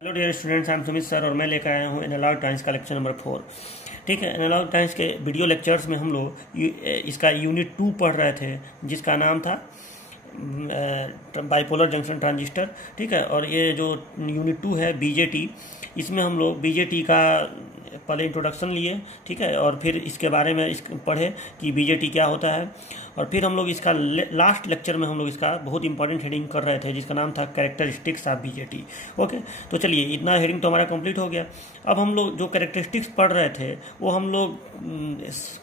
Hello dear students, I am Sumit sir और मैं लेकर आया हूँ एनालॉग टाइम्स का लेक्चर नंबर 4। ठीक है, एनालॉग टाइम्स के वीडियो लेक्चर्स में हम लोग इसका यूनिट 2 पढ़ रहे थे जिसका नाम था बाइपोलर जंक्शन ट्रांजिस्टर। ठीक है, और ये जो यूनिट 2 है बीजेटी, इसमें हम लोग बीजेटी का पहले इंट्रोडक्शन लिए। ठीक है, और फिर इसके बारे में पढ़े कि बीजेटी क्या होता है, और फिर हम लोग इसका लास्ट लेक्चर में हम लोग इसका बहुत इंपॉर्टेंट हेडिंग कर रहे थे जिसका नाम था कैरेक्टरिस्टिक्स ऑफ बीजेटी। ओके, तो चलिए इतना हेडिंग तो हमारा कंप्लीट हो गया। अब हम लोग जो कैरेक्टरिस्टिक्स पढ़ रहे थे वो हम लोग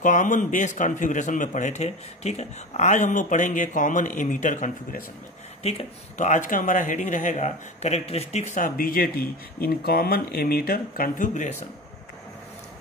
कॉमन बेस कॉन्फ़िगरेशन में पढ़े थे। ठीक है, आज हम लोग पढ़ेंगे कॉमन एमीटर कॉन्फ़िगरेशन में। ठीक है, तो आज का हमारा हेडिंग रहेगा characteristics of BJT in common ammeter configuration.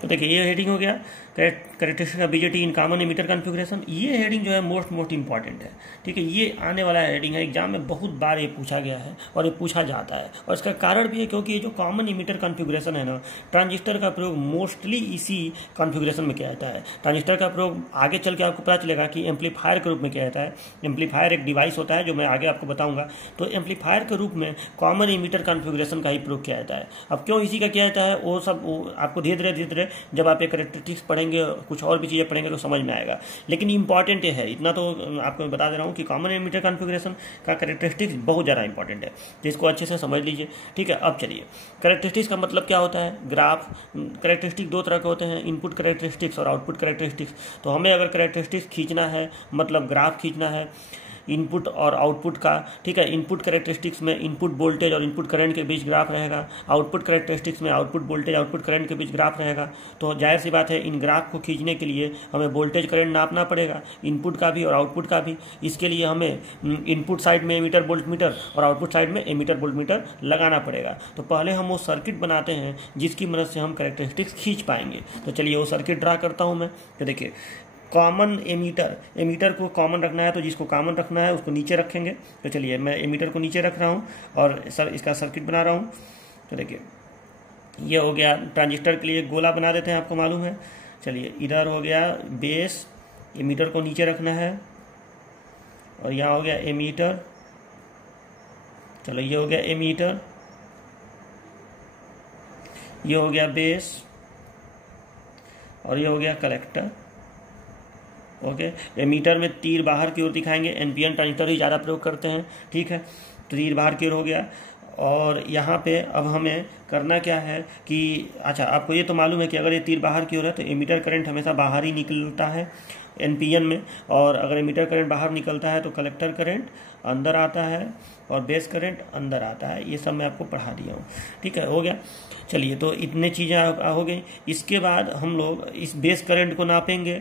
तो देखिए ये हेडिंग हो गया characteristics of BJT in common ammeter configuration. ये हेडिंग जो है मोस्ट इंपॉर्टेंट है। ठीक है, ये आने वाला हेडिंग है, एग्जाम में बहुत बार ये पूछा गया है और ये पूछा जाता है, और इसका कारण भी है क्योंकि ये जो कॉमन एमीटर कॉन्फ़िगरेशन है ना, ट्रांजिस्टर का प्रयोग मोस्टली इसी कॉन्फ़िगरेशन में किया जाता है। ट्रांजिस्टर का प्रयोग आगे चल के आपको पता चलेगा कि एम्पलीफायर के रूप में किया जाता है। एम्पलीफायर एक डिवाइस होता है जो मैं आगे आपको बताऊंगा। तो एम्पलीफायर के रूप में कॉमन एमीटर कॉन्फ़िगरेशन का ही प्रयोग किया जाता है। अब क्यों इसी का किया जाता है वो सब आपको धीरे धीरे जब आप ये कैरेक्टरिस्टिक्स पढ़ेंगे, कुछ और भी चीज़ें पढ़ेंगे तो समझ में आएगा। लेकिन इंपॉर्टेंट ये है, इतना तो आपको बता दे रहा हूँ कि कॉमन एमीटर कॉन्फ़िगरेशन का कैरेक्टरिस्टिक्स बहुत ज़्यादा इंपॉर्टेंट है, जिसको अच्छे से समझ लीजिए। ठीक है, अब चलिए कैरेक्टरिस्टिक्स का मतलब क्या होता है। ग्राफ कैरेक्टरिस्टिक दो तरह के होते हैं, इनपुट कैरेक्टरिस्टिक्स और आउटपुट कैरेक्टरिस्टिक्स। तो हमें अगर कैरेक्टरिस्टिक्स खींचना है, मतलब ग्राफ खींचना है इनपुट और आउटपुट का। ठीक है, इनपुट कैरेक्टरिस्टिक्स में इनपुट वोल्टेज और इनपुट करंट के बीच ग्राफ रहेगा, आउटपुट कैरेक्टरिस्टिक्स में आउटपुट वोल्टेज आउटपुट करंट के बीच ग्राफ रहेगा। तो जाहिर सी बात है इन ग्राफ को खींचने के लिए हमें वोल्टेज करंट नापना पड़ेगा, इनपुट का भी और आउटपुट का भी। इसके लिए हमें इनपुट साइड में एमीटर वोल्टमीटर और आउटपुट साइड में एमीटर वोल्टमीटर लगाना पड़ेगा। तो पहले हम वो सर्किट बनाते हैं जिसकी मदद से हम कैरेक्टरिस्टिक्स खींच पाएंगे। तो चलिए वो सर्किट ड्रा करता हूँ मैं। तो देखिए कॉमन एमीटर को कॉमन रखना है, तो जिसको कॉमन रखना है उसको नीचे रखेंगे। तो चलिए मैं एमीटर को नीचे रख रहा हूँ और इसका सर्किट बना रहा हूँ। तो देखिए ये हो गया, ट्रांजिस्टर के लिए गोला बना देते हैं, आपको मालूम है। चलिए इधर हो गया बेस, एमीटर को नीचे रखना है, और यहाँ हो गया एमीटर। चलो ये हो गया एमीटर, ये हो गया बेस, और ये हो गया कलेक्टर। ओके, एमीटर में तीर बाहर की ओर दिखाएंगे, एनपीएन ट्रांजिस्टर ही ज़्यादा प्रयोग करते हैं। ठीक है, तो तीर बाहर की ओर हो गया। और यहाँ पे अब हमें करना क्या है कि अच्छा, आपको ये तो मालूम है कि अगर ये तीर बाहर की ओर है तो एमीटर करंट हमेशा बाहर ही निकलता है एनपीएन में, और अगर एमीटर करंट बाहर निकलता है तो कलेक्टर करंट अंदर आता है और बेस करंट अंदर आता है। ये सब मैं आपको पढ़ा दिया हूँ। ठीक है, हो गया। चलिए तो इतने चीज़ें हो गई। इसके बाद हम लोग इस बेस करंट को नापेंगे।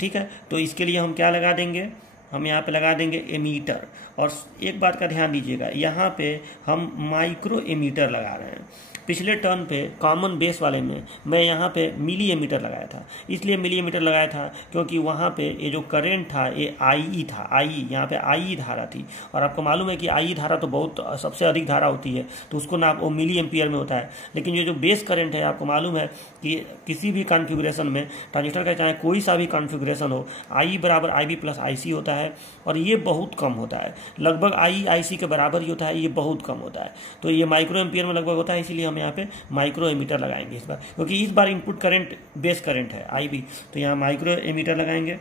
ठीक है, तो इसके लिए हम क्या लगा देंगे, हम यहाँ पे लगा देंगे एमीटर। और एक बात का ध्यान दीजिएगा, यहाँ पे हम माइक्रो एमीटर लगा रहे हैं। पिछले टर्न पे कॉमन बेस वाले में मैं यहाँ पे मिली एमीटर लगाया था। इसलिए मिली एमीटर लगाया था क्योंकि वहाँ पे ये जो करंट था ये आई था, आई यहाँ पे आई धारा थी, और आपको मालूम है कि आई धारा तो बहुत सबसे अधिक धारा होती है, तो उसको नाप वो मिली एम्पियर में होता है। लेकिन ये जो बेस करंट है, आपको मालूम है कि किसी भी कॉन्फ़िगरेशन में ट्रांजिस्टर का चाहे कोई सा भी कॉन्फ़िगरेशन हो, आई बराबर आई बी प्लस आई सी होता है, और ये बहुत कम होता है, लगभग आई आई सी के बराबर ही होता है, ये बहुत कम होता है। तो ये माइक्रो एम्पियर में लगभग होता है, इसीलिए हम यहाँ पे माइक्रो एमीटर लगाएंगे इस बार, क्योंकि इस बार इनपुट करंट बेस करंट है आई बी, तो यहाँ माइक्रो एमीटर लगाएंगे।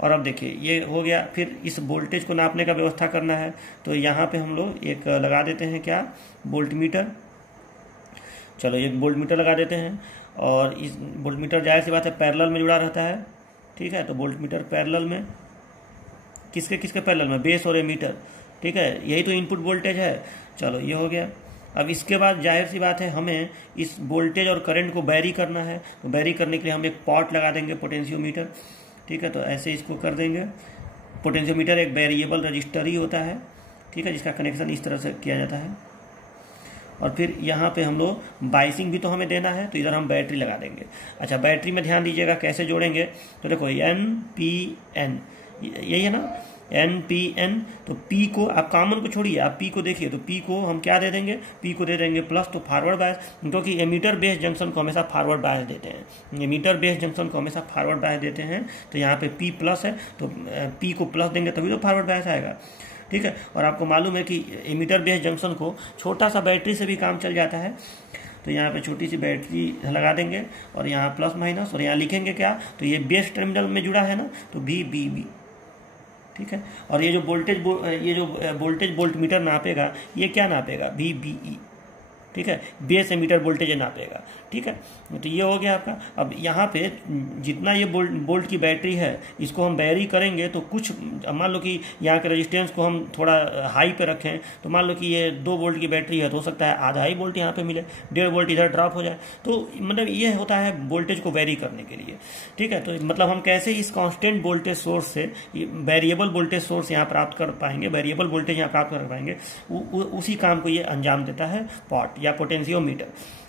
और अब देखिए ये हो गया। फिर इस वोल्टेज को नापने का व्यवस्था करना है, तो यहाँ पे हम लोग एक लगा देते हैं क्या, वोल्टमीटर। चलो एक वोल्टमीटर लगा देते हैं, और इस वोल्टमीटर जाहिर सी बात है पैरेलल में जुड़ा रहता है। ठीक है, तो वोल्टमीटर पैरेलल में किसके किसके पैरेलल में, बेस और एमीटर। ठीक है, यही तो इनपुट वोल्टेज है। चलो ये हो गया। अब इसके बाद जाहिर सी बात है हमें इस वोल्टेज और करंट को बैरी करना है, तो बैरी करने के लिए हम एक पॉट लगा देंगे, पोटेंशियोमीटर। ठीक है, तो ऐसे इसको कर देंगे। पोटेंशियोमीटर एक वेरिएबल रजिस्टर ही होता है। ठीक है, जिसका कनेक्शन इस तरह से किया जाता है। और फिर यहाँ पे हम लोग बाइसिंग भी तो हमें देना है, तो इधर हम बैटरी लगा देंगे। अच्छा, बैटरी में ध्यान दीजिएगा कैसे जोड़ेंगे। तो देखो NPN यही है ना, NPN। तो P को आप कॉमन को छोड़िए, आप P को देखिए, तो P को हम क्या दे देंगे, P को दे देंगे प्लस, तो फॉरवर्ड बायस, क्योंकि एमीटर बेस जंक्शन को हमेशा फॉरवर्ड बायस देते हैं, एमीटर बेस जंक्शन को हमेशा फॉरवर्ड बायस देते हैं। तो यहाँ पे P प्लस है, तो P को प्लस देंगे तभी तो फॉरवर्ड बायस आएगा। ठीक है। और आपको मालूम है कि एमिटर बेस जंक्शन को छोटा सा बैटरी से भी काम चल जाता है। तो यहाँ पे छोटी सी बैटरी लगा देंगे और यहाँ प्लस माइनस, और यहाँ लिखेंगे क्या, तो ये बेस टर्मिनल में जुड़ा है ना, तो VBB, ठीक है। और ये जो वोल्टेज वोल्ट मीटर नापेगा, ये क्या नापेगा, VBE, ठीक है, बेस एमीटर वोल्टेज नापेगा, ठीक है। तो ये हो गया आपका। अब यहाँ पे जितना ये बोल्ट की बैटरी है, इसको हम वेरी करेंगे तो कुछ, मान लो कि यहाँ के रेजिस्टेंस को हम थोड़ा हाई पे रखें, तो मान लो कि ये 2 वोल्ट की बैटरी है, तो हो सकता है आधा ही वोल्ट यहाँ पे मिले, 1.5 वोल्ट इधर ड्रॉप हो जाए। तो मतलब ये होता है वोल्टेज को वेरी करने के लिए, ठीक है। तो मतलब हम कैसे इस कॉन्स्टेंट वोल्टेज सोर्स से वेरिएबल वोल्टेज सोर्स यहाँ प्राप्त कर पाएंगे, वेरिएबल वोल्टेज यहाँ प्राप्त कर पाएंगे, उसी काम को ये अंजाम देता है पॉट या पोटेंशियोमीटर।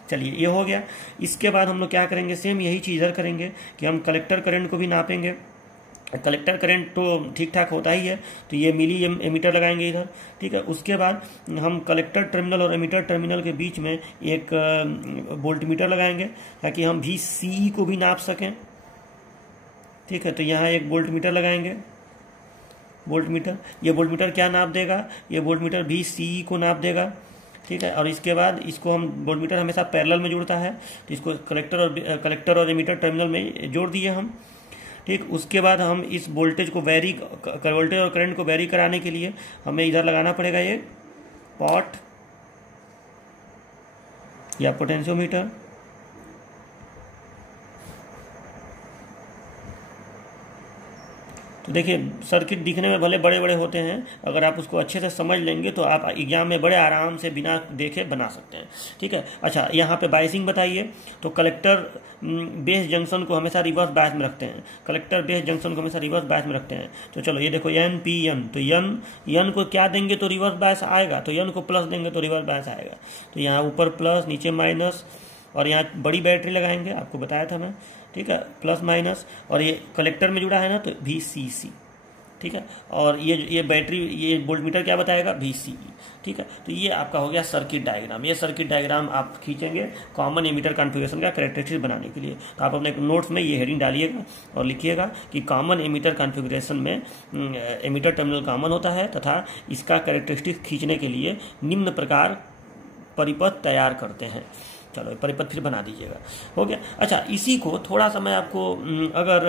चलिए ये हो गया। इसके बाद हम लोग क्या करेंगे, सेम यही चीज़ इधर करेंगे कि हम कलेक्टर करंट को भी नापेंगे। कलेक्टर करंट तो ठीक ठाक होता ही है, तो ये मिली एमीटर लगाएंगे इधर, ठीक है। उसके बाद हम कलेक्टर टर्मिनल और एमीटर टर्मिनल के बीच में एक वोल्ट मीटर लगाएंगे ताकि हम VCE को भी नाप सकें, ठीक है। तो यहाँ एक वोल्ट मीटर लगाएंगे, वोल्ट मीटर। ये वोल्ट मीटर क्या नाप देगा, ये वोल्ट मीटर VCE को नाप देगा, ठीक है। और इसके बाद इसको हम, वोल्ट मीटर हमेशा पैरेलल में जुड़ता है, तो इसको कलेक्टर और एमीटर टर्मिनल में जोड़ दिए हम, ठीक। उसके बाद हम इस वोल्टेज को वोल्टेज और करंट को वेरी कराने के लिए हमें इधर लगाना पड़ेगा ये पॉट या पोटेंशियोमीटर, तो देखिए सर्किट दिखने में भले बड़े बड़े होते हैं, अगर आप उसको अच्छे से समझ लेंगे तो आप एग्जाम में बड़े आराम से बिना देखे बना सकते हैं, ठीक है। अच्छा, यहाँ पे बायसिंग बताइए, तो कलेक्टर बेस जंक्शन को हमेशा रिवर्स बायस में रखते हैं, कलेक्टर बेस जंक्शन को हमेशा रिवर्स बायस में रखते हैं। तो चलो ये देखो NPN, तो यन को क्या देंगे तो रिवर्स बायस आएगा, तो यन को प्लस देंगे तो रिवर्स बायस आएगा। तो यहाँ ऊपर प्लस, नीचे माइनस, और यहाँ बड़ी बैटरी लगाएंगे, आपको बताया था मैं, ठीक है, प्लस माइनस, और ये कलेक्टर में जुड़ा है ना तो VCC, ठीक है। और ये बैटरी, ये वोल्टमीटर क्या बताएगा, VCE, ठीक है। तो ये आपका हो गया सर्किट डायग्राम। ये सर्किट डायग्राम आप खींचेंगे कॉमन एमीटर कॉन्फ़िगरेशन का कैरेक्टरिस्टिक्स बनाने के लिए। तो आप अपने नोट्स में ये हेडिंग डालिएगा और लिखिएगा कि कॉमन एमीटर कॉन्फ़िगरेशन में एमीटर टर्मिनल कॉमन होता है तथा इसका कैरेक्टरिस्टिक्स खींचने के लिए निम्न प्रकार परिपथ तैयार करते हैं। चलो परिपथ फिर बना दीजिएगा, हो गया। अच्छा, इसी को थोड़ा सा मैं आपको अगर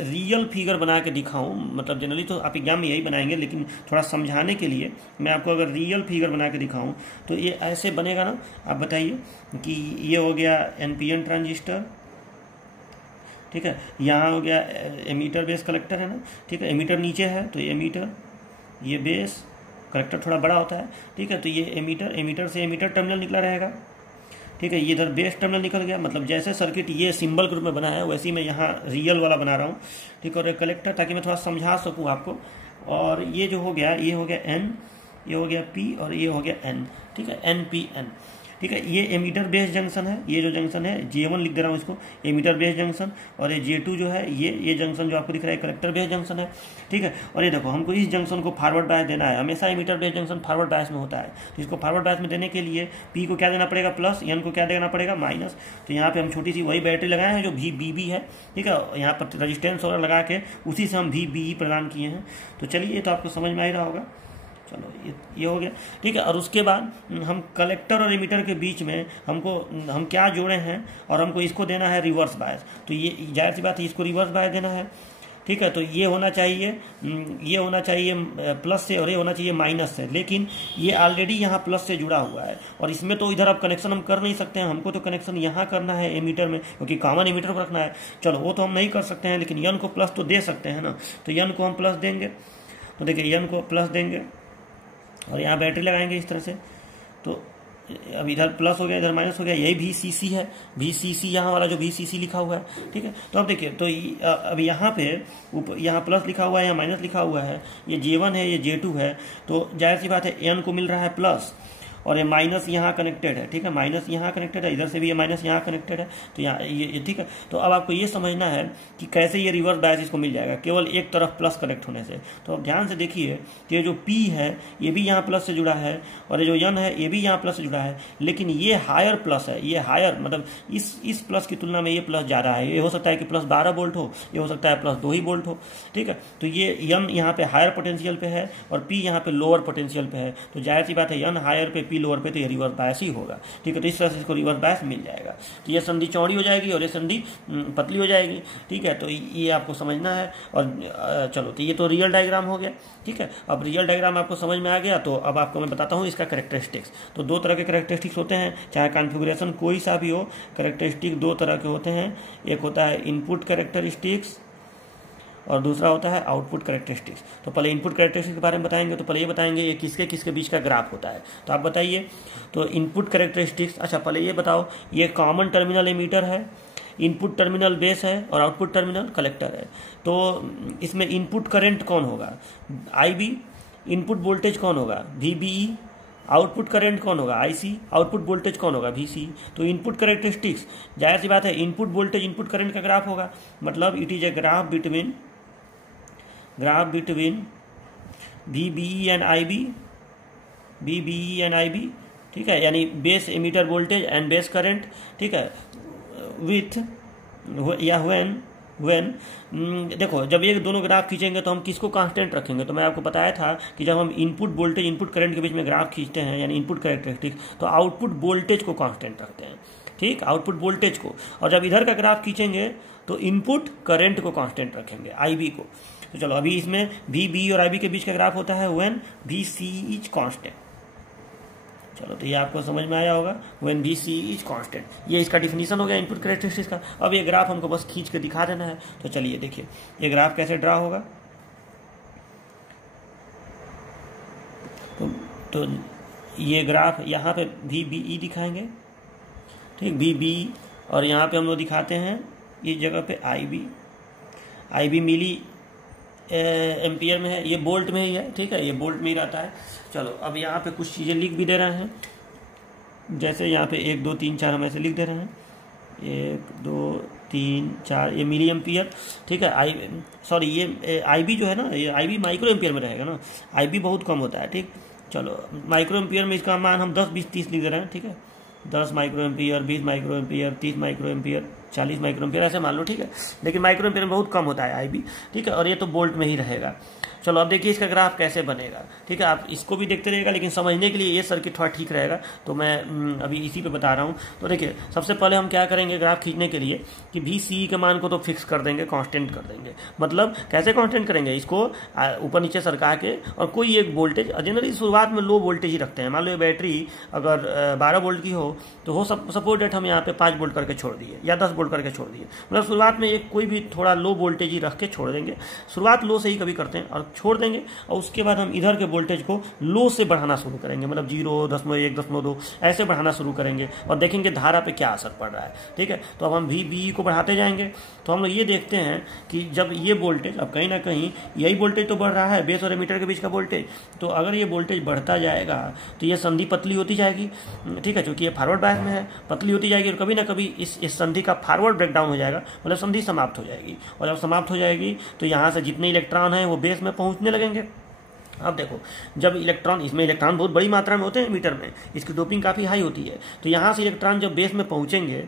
रियल फिगर बना के दिखाऊं, मतलब जनरली तो आप एग्जाम में यही बनाएंगे, लेकिन थोड़ा समझाने के लिए मैं आपको अगर रियल फिगर बना के दिखाऊं तो ये ऐसे बनेगा ना। आप बताइए कि ये हो गया NPN ट्रांजिस्टर, ठीक है। यहाँ हो गया एमीटर बेस कलेक्टर है ना, ठीक है। एमीटर नीचे है तो ये एमीटर, ये बेस, कलेक्टर थोड़ा बड़ा होता है, ठीक है। तो ये एमीटर से एमीटर टर्मिनल निकला रहेगा, ठीक है। ये इधर बेस टर्मिनल निकल गया, मतलब जैसे सर्किट ये सिंबल ग्रुप में बना है वैसे ही मैं यहाँ रियल वाला बना रहा हूँ, ठीक है। और कलेक्टर, ताकि मैं थोड़ा समझा सकूँ आपको। और ये जो हो गया, ये हो गया N, ये हो गया P, और ये हो गया N, ठीक है, NPN, ठीक है। ये एमीटर बेस जंक्शन है, ये जो जंक्शन है J1 लिख दे रहा हूँ इसको, एमीटर बेस जंक्शन। और ये J2 जो है, ये जंक्शन जो आपको दिख रहा है कलेक्टर बेस जंक्शन है, ठीक है। और ये देखो हमको इस जंक्शन को फॉरवर्ड बायस देना है, हमेशा emitter base junction forward bias में होता है। तो इसको फॉरवर्ड बायस में देने के लिए P को क्या देना पड़ेगा, प्लस, N को क्या देना पड़ेगा, माइनस। तो यहाँ पे हम छोटी सी वही बैटरी लगाए हैं जो VBB है, ठीक है। यहाँ पर रजिस्टेंस वगैरह लगा के उसी से हम VBE प्रदान किए हैं। तो चलिए ये तो आपको समझ में आ ही रहा होगा। चलो ये हो गया, ठीक है। और उसके बाद हम कलेक्टर और एमीटर के बीच में हम क्या जोड़े हैं, और हमको इसको देना है रिवर्स बायस। तो ये जाहिर सी बात है, इसको रिवर्स बायस देना है, ठीक है। तो ये होना चाहिए प्लस से, और ये होना चाहिए माइनस से, लेकिन ये ऑलरेडी यहाँ प्लस से जुड़ा हुआ है, और इसमें तो इधर आप कनेक्शन हम कर नहीं सकते हैं, हमको तो कनेक्शन यहाँ करना है एमीटर में, क्योंकि कॉमन एमीटर को रखना है। चलो वो तो हम नहीं कर सकते हैं, लेकिन यन को प्लस तो दे सकते हैं ना। तो यन को हम प्लस देंगे, तो देखिए यन को प्लस देंगे और यहाँ बैटरी लगाएंगे इस तरह से। तो अब इधर प्लस हो गया, इधर माइनस हो गया, यही VCC है, VCC यहाँ वाला जो VCC लिखा हुआ है, ठीक है। तो अब देखिए, तो अब यहाँ पे यहाँ प्लस लिखा हुआ है, यहाँ माइनस लिखा हुआ है, ये J1 है, ये J2 है। तो जाहिर सी बात है N को मिल रहा है प्लस, और ये माइनस यहाँ कनेक्टेड है, ठीक है, माइनस यहाँ कनेक्टेड है, इधर से भी ये माइनस यहाँ कनेक्टेड है, तो यहाँ ये ठीक है। तो अब आपको ये समझना है कि कैसे ये रिवर्स बायस इसको मिल जाएगा केवल एक तरफ प्लस कनेक्ट होने से। तो अब ध्यान से देखिए कि ये जो P है ये भी यहाँ प्लस से जुड़ा है और ये जो N है ये भी यहाँ प्लस से जुड़ा है, लेकिन ये हायर प्लस है, ये हायर मतलब इस प्लस की तुलना में ये प्लस ज़्यादा है। ये हो सकता है कि प्लस 12 वोल्ट हो, ये हो सकता है प्लस 2 ही वोल्ट हो, ठीक है। तो ये N यहाँ पे हायर पोटेंशियल पे है और P यहाँ पे लोअर पोटेंशियल पे है, तो जाहिर सी बात है N हायर पे P लोअर पे, तो ये रिवर्स बायस ही होगा, ठीक है। तो इस तरह से इसको रिवर्स बायस मिल जाएगा। तो ये संधि चौड़ी हो जाएगी और ये संधि पतली हो जाएगी, ठीक है। तो ये आपको समझना है। और चलो, तो ये तो रियल डायग्राम हो गया, ठीक है। अब रियल डायग्राम आपको समझ में आ गया, तो अब आपको मैं बताता हूँ इसका कैरेक्टरिस्टिक्स। तो दो तरह के कैरेक्टरिस्टिक्स होते हैं, चाहे कॉन्फ़िगरेशन कोई सा भी हो, कैरेक्टरिस्टिक दो तरह के होते हैं। एक होता है इनपुट कैरेक्टरिस्टिक्स और दूसरा होता है आउटपुट कैरेक्टरिस्टिक्स। तो पहले इनपुट कैरेक्टरिस्टिक्स के बारे में बताएंगे, तो पहले ये बताएंगे ये किसके किसके बीच का ग्राफ होता है। तो आप बताइए, तो इनपुट कैरेक्टरिस्टिक्स, अच्छा पहले ये बताओ, ये कॉमन टर्मिनल एमीटर है, इनपुट टर्मिनल बेस है और आउटपुट टर्मिनल कलेक्टर है। तो इसमें इनपुट करंट कौन होगा, IB, इनपुट वोल्टेज कौन होगा, VBE, आउटपुट करंट कौन होगा, IC, आउटपुट वोल्टेज कौन होगा, VC। तो इनपुट कैरेक्टरिस्टिक्स जाहिर सी बात है इनपुट वोल्टेज इनपुट करंट का ग्राफ होगा, मतलब it is a graph between VBE and IB, ठीक है, यानी base emitter voltage and base current, ठीक है, विथ या व्हेन देखो, जब ये दोनों ग्राफ खींचेंगे तो हम किसको कांस्टेंट रखेंगे। तो मैं आपको बताया था कि जब हम इनपुट वोल्टेज इनपुट करंट के बीच में ग्राफ खींचते हैं यानी इनपुट कैरेक्टरिस्टिक्स, तो आउटपुट वोल्टेज को कांस्टेंट रखते हैं, ठीक, आउटपुट वोल्टेज को। और जब इधर का ग्राफ खींचेंगे तो इनपुट करंट को कांस्टेंट रखेंगे, IB को। तो चलो, अभी इसमें VBE और IB के बीच का ग्राफ होता है व्हेन VC इज कांस्टेंट। चलो, तो ये आपको समझ में आया होगा, व्हेन VC इज कांस्टेंट। ये इसका डिफिनीशन हो गया इनपुट कैरेक्टरिस्टिक्स का। अब ये ग्राफ हमको बस खींच के दिखा देना है। तो चलिए देखिए ये ग्राफ कैसे ड्रा होगा। तो ये ग्राफ यहाँ पे VBE दिखाएंगे, ठीक, VBE, और यहाँ पे हम लोग दिखाते हैं इस जगह पे IB मिली एम्पियर में है, ये बोल्ट में ही है, ठीक है, ये बोल्ट में ही रहता है। चलो, अब यहाँ पे कुछ चीज़ें लिख भी दे रहे हैं, जैसे यहाँ पे 1 2 3 4 हम ऐसे लिख दे रहे हैं, 1 2 3 4, ये मिली एम्पियर, ठीक है। ये IB जो है ना, ये IB माइक्रो एम्पियर में रहेगा ना, IB बहुत कम होता है, ठीक। चलो, माइक्रो एम्पियर में इसका मान हम 10 20 30 लिख दे रहे हैं, ठीक है, 10 micro ampere, 20 micro ampere, 30 micro ampere, 40 micro ampere, ऐसे मान लो, ठीक है। लेकिन माइक्रो एम्पियर में बहुत कम होता है IB, ठीक है, और ये तो बोल्ट में ही रहेगा। चलो, अब देखिए इसका ग्राफ कैसे बनेगा, ठीक है। आप इसको भी देखते रहिएगा, लेकिन समझने के लिए ये सर्किट थोड़ा ठीक रहेगा, तो मैं अभी इसी पे बता रहा हूँ। तो देखिए, सबसे पहले हम क्या करेंगे ग्राफ खींचने के लिए कि VCE के मान को तो फिक्स कर देंगे, कांस्टेंट कर देंगे। मतलब कैसे कांस्टेंट करेंगे, इसको ऊपर नीचे सरका के, और कोई एक वोल्टेज, जनरली शुरुआत में लो वोल्टेज ही रखते हैं। मान लो ये बैटरी अगर 12 वोल्ट की हो तो सपोज डेट हम यहाँ पे 5 वोल्ट करके छोड़ दिए या 10 वोल्ट करके छोड़ दिए, मतलब शुरुआत में एक कोई भी थोड़ा लो वोल्टेज ही रख के छोड़ देंगे। शुरुआत लो से ही कभी करते हैं और छोड़ देंगे, और उसके बाद हम इधर के वोल्टेज को लो से बढ़ाना शुरू करेंगे, मतलब 0 0.1 0.2 ऐसे बढ़ाना शुरू करेंगे और देखेंगे धारा पे क्या असर पड़ रहा है, ठीक है। तो अब हम VBE को बढ़ाते जाएंगे, तो हम लोग ये देखते हैं कि जब ये वोल्टेज, अब कहीं ना कहीं यही वोल्टेज तो बढ़ रहा है, बेस और एमीटर के बीच का वोल्टेज, तो अगर ये वोल्टेज बढ़ता जाएगा तो ये संधि पतली होती जाएगी, ठीक है, क्योंकि ये फॉरवर्ड बायस में है, पतली होती जाएगी, और कभी ना कभी इस संधि का फॉरवर्ड ब्रेकडाउन हो जाएगा, मतलब संधि समाप्त हो जाएगी। और जब समाप्त हो जाएगी तो यहाँ से जितने इलेक्ट्रॉन हैं वो बेस में पहुँचने लगेंगे। अब देखो, जब इलेक्ट्रॉन, इसमें इलेक्ट्रॉन बहुत बड़ी मात्रा में होते हैं मीटर में, इसकी डोपिंग काफ़ी हाई होती है, तो यहाँ से इलेक्ट्रॉन जब बेस में पहुँचेंगे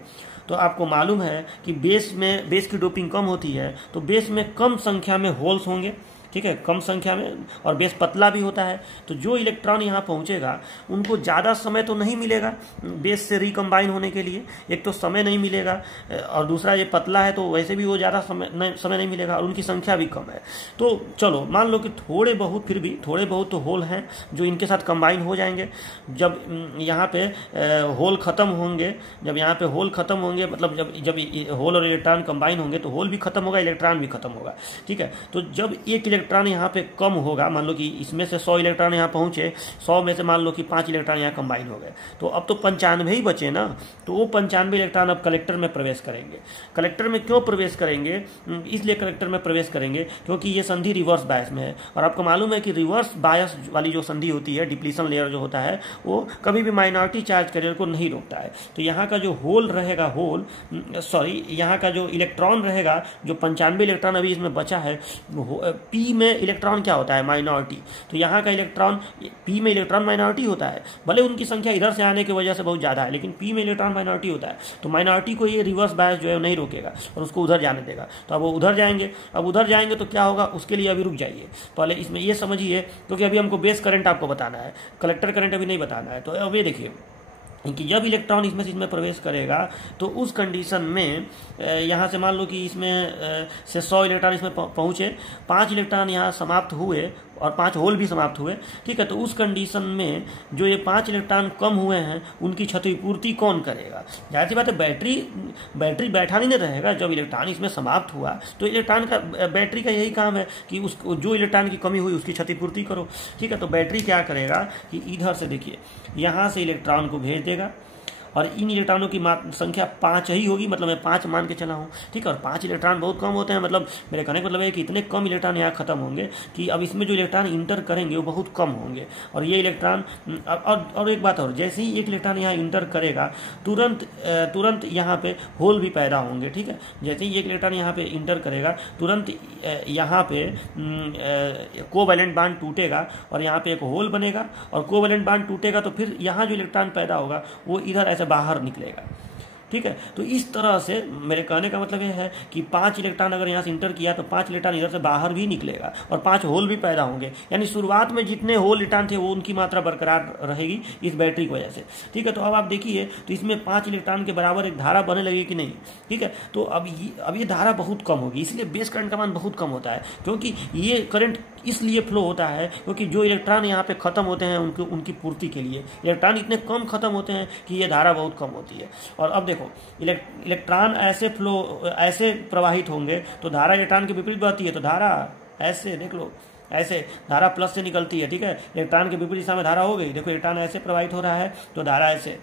तो आपको मालूम है कि बेस की डोपिंग कम होती है, तो बेस में कम संख्या में होल्स होंगे, ठीक है, कम संख्या में, और बेस पतला भी होता है, तो जो इलेक्ट्रॉन यहाँ पहुँचेगा उनको ज़्यादा समय तो नहीं मिलेगा बेस से रिकम्बाइन होने के लिए, एक तो समय नहीं मिलेगा, और दूसरा ये पतला है तो वैसे भी वो ज़्यादा समय नहीं मिलेगा, और उनकी संख्या भी कम है। तो चलो मान लो कि थोड़े बहुत, फिर भी थोड़े बहुत तो होल हैं जो इनके साथ कंबाइन हो जाएंगे। जब यहाँ पे होल ख़त्म होंगे, जब यहाँ पे होल ख़त्म होंगे, मतलब जब होल और इलेक्ट्रॉन कंबाइन होंगे तो होल भी खत्म होगा, इलेक्ट्रॉन भी खत्म होगा, ठीक है। तो जब एक इलेक्ट्रॉन यहाँ पे कम होगा, मान लो कि इसमें से 100 इलेक्ट्रॉन यहाँ पहुँचे, 100 में से मान लो कि 5 इलेक्ट्रॉन यहाँ कंबाइन हो गए, तो अब तो 95 ही बचे ना। तो वो 95 इलेक्ट्रॉन अब कलेक्टर में प्रवेश करेंगे। कलेक्टर में क्यों प्रवेश करेंगे? इसलिए कलेक्टर में प्रवेश करेंगे क्योंकि ये संधि रिवर्स बायस में है, और आपको मालूम है कि रिवर्स बायस वाली जो संधि होती है, डिप्लीशन लेयर जो होता है, वो कभी भी माइनॉरिटी चार्ज कैरियर को नहीं रोकता है। तो यहाँ का जो होल रहेगा, यहाँ का जो इलेक्ट्रॉन रहेगा, जो 95 इलेक्ट्रॉन अभी इसमें बचा है, पी में इलेक्ट्रॉन क्या होता है? माइनॉरिटी। तो यहाँ का इलेक्ट्रॉन, पी में इलेक्ट्रॉन माइनॉरिटी होता है, भले उनकी संख्या इधर से आने की वजह से बहुत ज़्यादा है, लेकिन पी में इलेक्ट्रॉन माइनॉरिटी होता है। तो माइनॉरिटी को ये रिवर्स बायस जो है नहीं रोकेगा और उसको उधर जाने देगा। तो अब वो उधर जाएंगे। अब उधर जाएंगे तो क्या होगा, उसके लिए अभी रुक जाइए, पहले इसमें ये समझिए, क्योंकि अभी हमको बेस करंट आपको बताना है, कलेक्टर करंट अभी नहीं बताना है। तो अब ये देखिए कि जब इलेक्ट्रॉन इसमें प्रवेश करेगा तो उस कंडीशन में यहाँ से मान लो कि इसमें से 100 इलेक्ट्रॉन इसमें पहुँचे, 5 इलेक्ट्रॉन यहाँ समाप्त हुए और 5 होल भी समाप्त हुए, ठीक है। तो उस कंडीशन में जो ये 5 इलेक्ट्रॉन कम हुए हैं उनकी क्षतिपूर्ति कौन करेगा? जाहिर सी बात है, बैटरी बैठा नहीं रहेगा। जब इलेक्ट्रॉन इसमें समाप्त हुआ तो इलेक्ट्रॉन का, बैटरी का यही काम है कि उस जो इलेक्ट्रॉन की कमी हुई उसकी क्षतिपूर्ति करो, ठीक है। तो बैटरी क्या करेगा कि इधर से देखिए, यहाँ से इलेक्ट्रॉन को भेज देगा और इन इलेक्ट्रॉनों की संख्या 5 ही होगी, मतलब मैं 5 मान के चला हूँ, ठीक है। और 5 इलेक्ट्रॉन बहुत कम होते हैं, मतलब मेरे कहने का मतलब है कि इतने कम इलेक्ट्रॉन यहाँ खत्म होंगे कि अब इसमें जो इलेक्ट्रॉन इंटर करेंगे वो बहुत कम होंगे। और ये इलेक्ट्रॉन, और एक बात और, जैसे ही एक इलेक्ट्रॉन यहाँ इंटर करेगा तुरंत यहाँ पे होल भी पैदा होंगे, ठीक है। जैसे ही एक इलेक्ट्रॉन यहाँ पे इंटर करेगा तुरंत यहाँ पे कोवैलेंट बॉन्ड टूटेगा और यहाँ पे एक होल बनेगा, और कोवैलेंट बॉन्ड टूटेगा तो फिर यहाँ जो इलेक्ट्रॉन पैदा होगा वो इधर ऐसे बाहर निकलेगा, ठीक है। तो इस तरह से मेरे कहने का मतलब यह है कि 5 इलेक्ट्रॉन अगर यहाँ से इंटर किया तो 5 इलेक्ट्रॉन इधर से बाहर भी निकलेगा और 5 होल भी पैदा होंगे। यानी शुरुआत में जितने होल इलेक्ट्रॉन थे वो उनकी मात्रा बरकरार रहेगी इस बैटरी की वजह से, ठीक है। तो अब आप देखिए, तो इसमें 5 इलेक्ट्रॉन के बराबर एक धारा बनने लगी कि नहीं, ठीक है। तो अब ये धारा बहुत कम होगी, इसलिए बेस करंट का मान बहुत कम होता है, क्योंकि ये करंट इसलिए फ्लो होता है क्योंकि जो इलेक्ट्रॉन यहाँ पे खत्म होते हैं उनकी पूर्ति के लिए इलेक्ट्रॉन इतने कम खत्म होते हैं कि ये धारा बहुत कम होती है। और अब देखो, इलेक्ट्रॉन ऐसे प्रवाहित होंगे तो धारा इलेक्ट्रॉन के विपरीत बहती है, तो धारा ऐसे देख लो, ऐसे धारा प्लस से निकलती है, ठीक है। इलेक्ट्रॉन के विपरीत दिशा में धारा हो गई, देखो इलेक्ट्रॉन ऐसे प्रवाहित हो रहा है तो धारा ऐसे,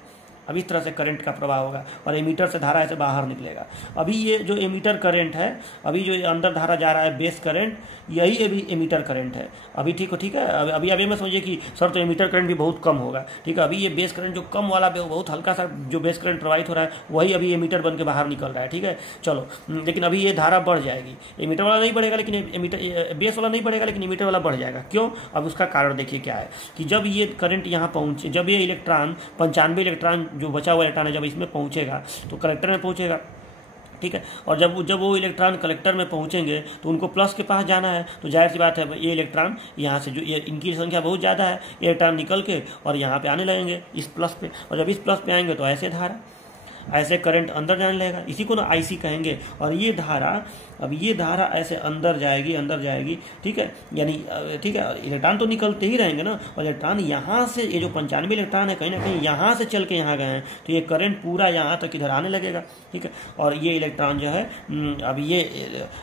अब इस तरह से करंट का प्रवाह होगा और एमीटर से धारा ऐसे बाहर निकलेगा। अभी ये जो एमीटर करंट है, अभी जो अंदर धारा जा रहा है बेस करंट, यही अभी एमीटर करंट है अभी, ठीक है। अभी मैं समझिए कि सर तो एमीटर करंट भी बहुत कम होगा, ठीक है। अभी ये बेस करंट जो कम वाला बहुत हल्का सा जो बेस करंट प्रवाहित हो रहा है वही अभी एमीटर बन के बाहर निकल रहा है, ठीक है। चलो, लेकिन अभी ये धारा बढ़ जाएगी, एमीटर वाला नहीं बढ़ेगा लेकिन बेस वाला नहीं बढ़ेगा लेकिन एमीटर वाला बढ़ जाएगा। क्यों? अब उसका कारण देखिए क्या है कि जब ये करंट यहाँ पहुँचे, जब ये इलेक्ट्रॉन 95 इलेक्ट्रॉन जो बचा हुआ इलेक्ट्रॉन है जब इसमें पहुंचेगा तो कलेक्टर में पहुंचेगा, ठीक है। और जब वो इलेक्ट्रॉन कलेक्टर में पहुंचेंगे तो उनको प्लस के पास जाना है, तो जाहिर सी बात है ये इलेक्ट्रॉन यहाँ से, जो ये इनकी संख्या बहुत ज़्यादा है, इलेक्ट्रॉन निकल के और यहाँ पे आने लगेंगे इस प्लस पे, और जब इस प्लस पे आएंगे तो ऐसे करंट अंदर जाने लगेगा, इसी को ना आईसी कहेंगे। और ये धारा ऐसे अंदर जाएगी, ठीक है। यानी ठीक है, इलेक्ट्रॉन तो निकलते ही रहेंगे ना, और इलेक्ट्रॉन यहाँ से, ये जो 95 इलेक्ट्रॉन है कहीं ना कहीं यहाँ से चल के यहाँ गए हैं, तो ये करंट पूरा यहाँ तक इधर आने लगेगा, ठीक है। और ये इलेक्ट्रॉन जो है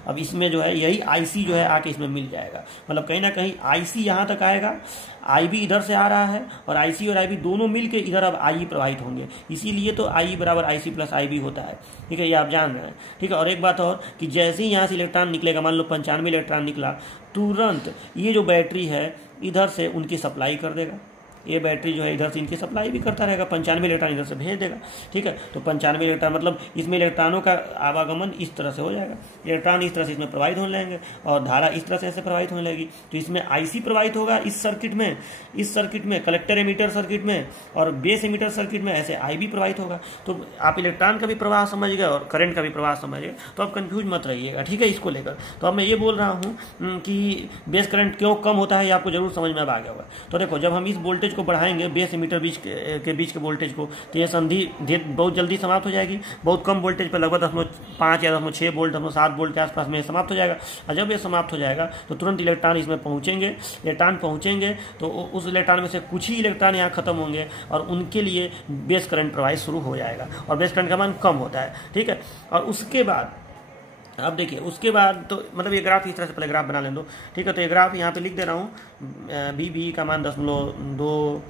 अब इसमें जो है यही आईसी जो है आके इसमें मिल जाएगा, मतलब कहीं ना कहीं आईसी यहाँ तक आएगा, आईबी इधर से आ रहा है और आईसी और आईबी दोनों मिलके इधर अब आई प्रवाहित होंगे, इसीलिए तो आई बराबर आईसी प्लस आईबी होता है, ठीक है। ये आप जान रहे हैं, ठीक है। और एक बात और कि जैसे ही यहाँ से इलेक्ट्रॉन निकलेगा, मान लो 95 इलेक्ट्रॉन निकला, तुरंत ये जो बैटरी है इधर से उनकी सप्लाई कर देगा, ये बैटरी जो है इधर से इनकी सप्लाई भी करता रहेगा, 95 इलेक्ट्रॉन इधर से भेज देगा, ठीक है। तो 95 इलेक्ट्रॉन मतलब इसमें इलेक्ट्रॉनों का आवागमन इस तरह से हो जाएगा, इलेक्ट्रॉन इस तरह से इसमें प्रवाहित होने लगेंगे और धारा इस तरह से ऐसे प्रवाहित होने लगेगी। तो इसमें आईसी प्रवाहित होगा इस सर्किट में कलेक्टर एमीटर सर्किट में, और बेस एमीटर सर्किट में ऐसे आईबी प्रवाहित होगा। तो आप इलेक्ट्रॉन का भी प्रवाह समझ गए और करंट का भी प्रवाह समझ गए, तो आप कंफ्यूज मत रहिएगा, ठीक है, इसको लेकर। तो अब मैं ये बोल रहा हूँ कि बेस करंट क्यों कम होता है, ये आपको जरूर समझ में अब आ गया होगा। तो देखो, जब हम इस वोल्टेज को बढ़ाएंगे, बेस एमीटर के बीच के वोल्टेज को, तो ये संधि बहुत जल्दी समाप्त हो जाएगी, बहुत कम वोल्टेज पर, लगभग 0.5 या 0.6 वोल्ट, 0.7 वोल्ट के आसपास में समाप्त हो जाएगा। और जब ये समाप्त हो जाएगा तो तुरंत इलेक्ट्रॉन इसमें पहुंचेंगे, तो उस इलेक्ट्रॉन में से कुछ ही इलेक्ट्रॉन यहाँ खत्म होंगे और उनके लिए बेस करंट प्रवाहित शुरू हो जाएगा और बेस करंट का मान कम होता है, ठीक है। और उसके बाद अब देखिए उसके बाद तो मतलब ये ग्राफ इस तरह से पहले ग्राफ बना लें दो, ठीक है। तो ये ग्राफ यहाँ पे लिख दे रहा हूँ, बी का मान 0.2,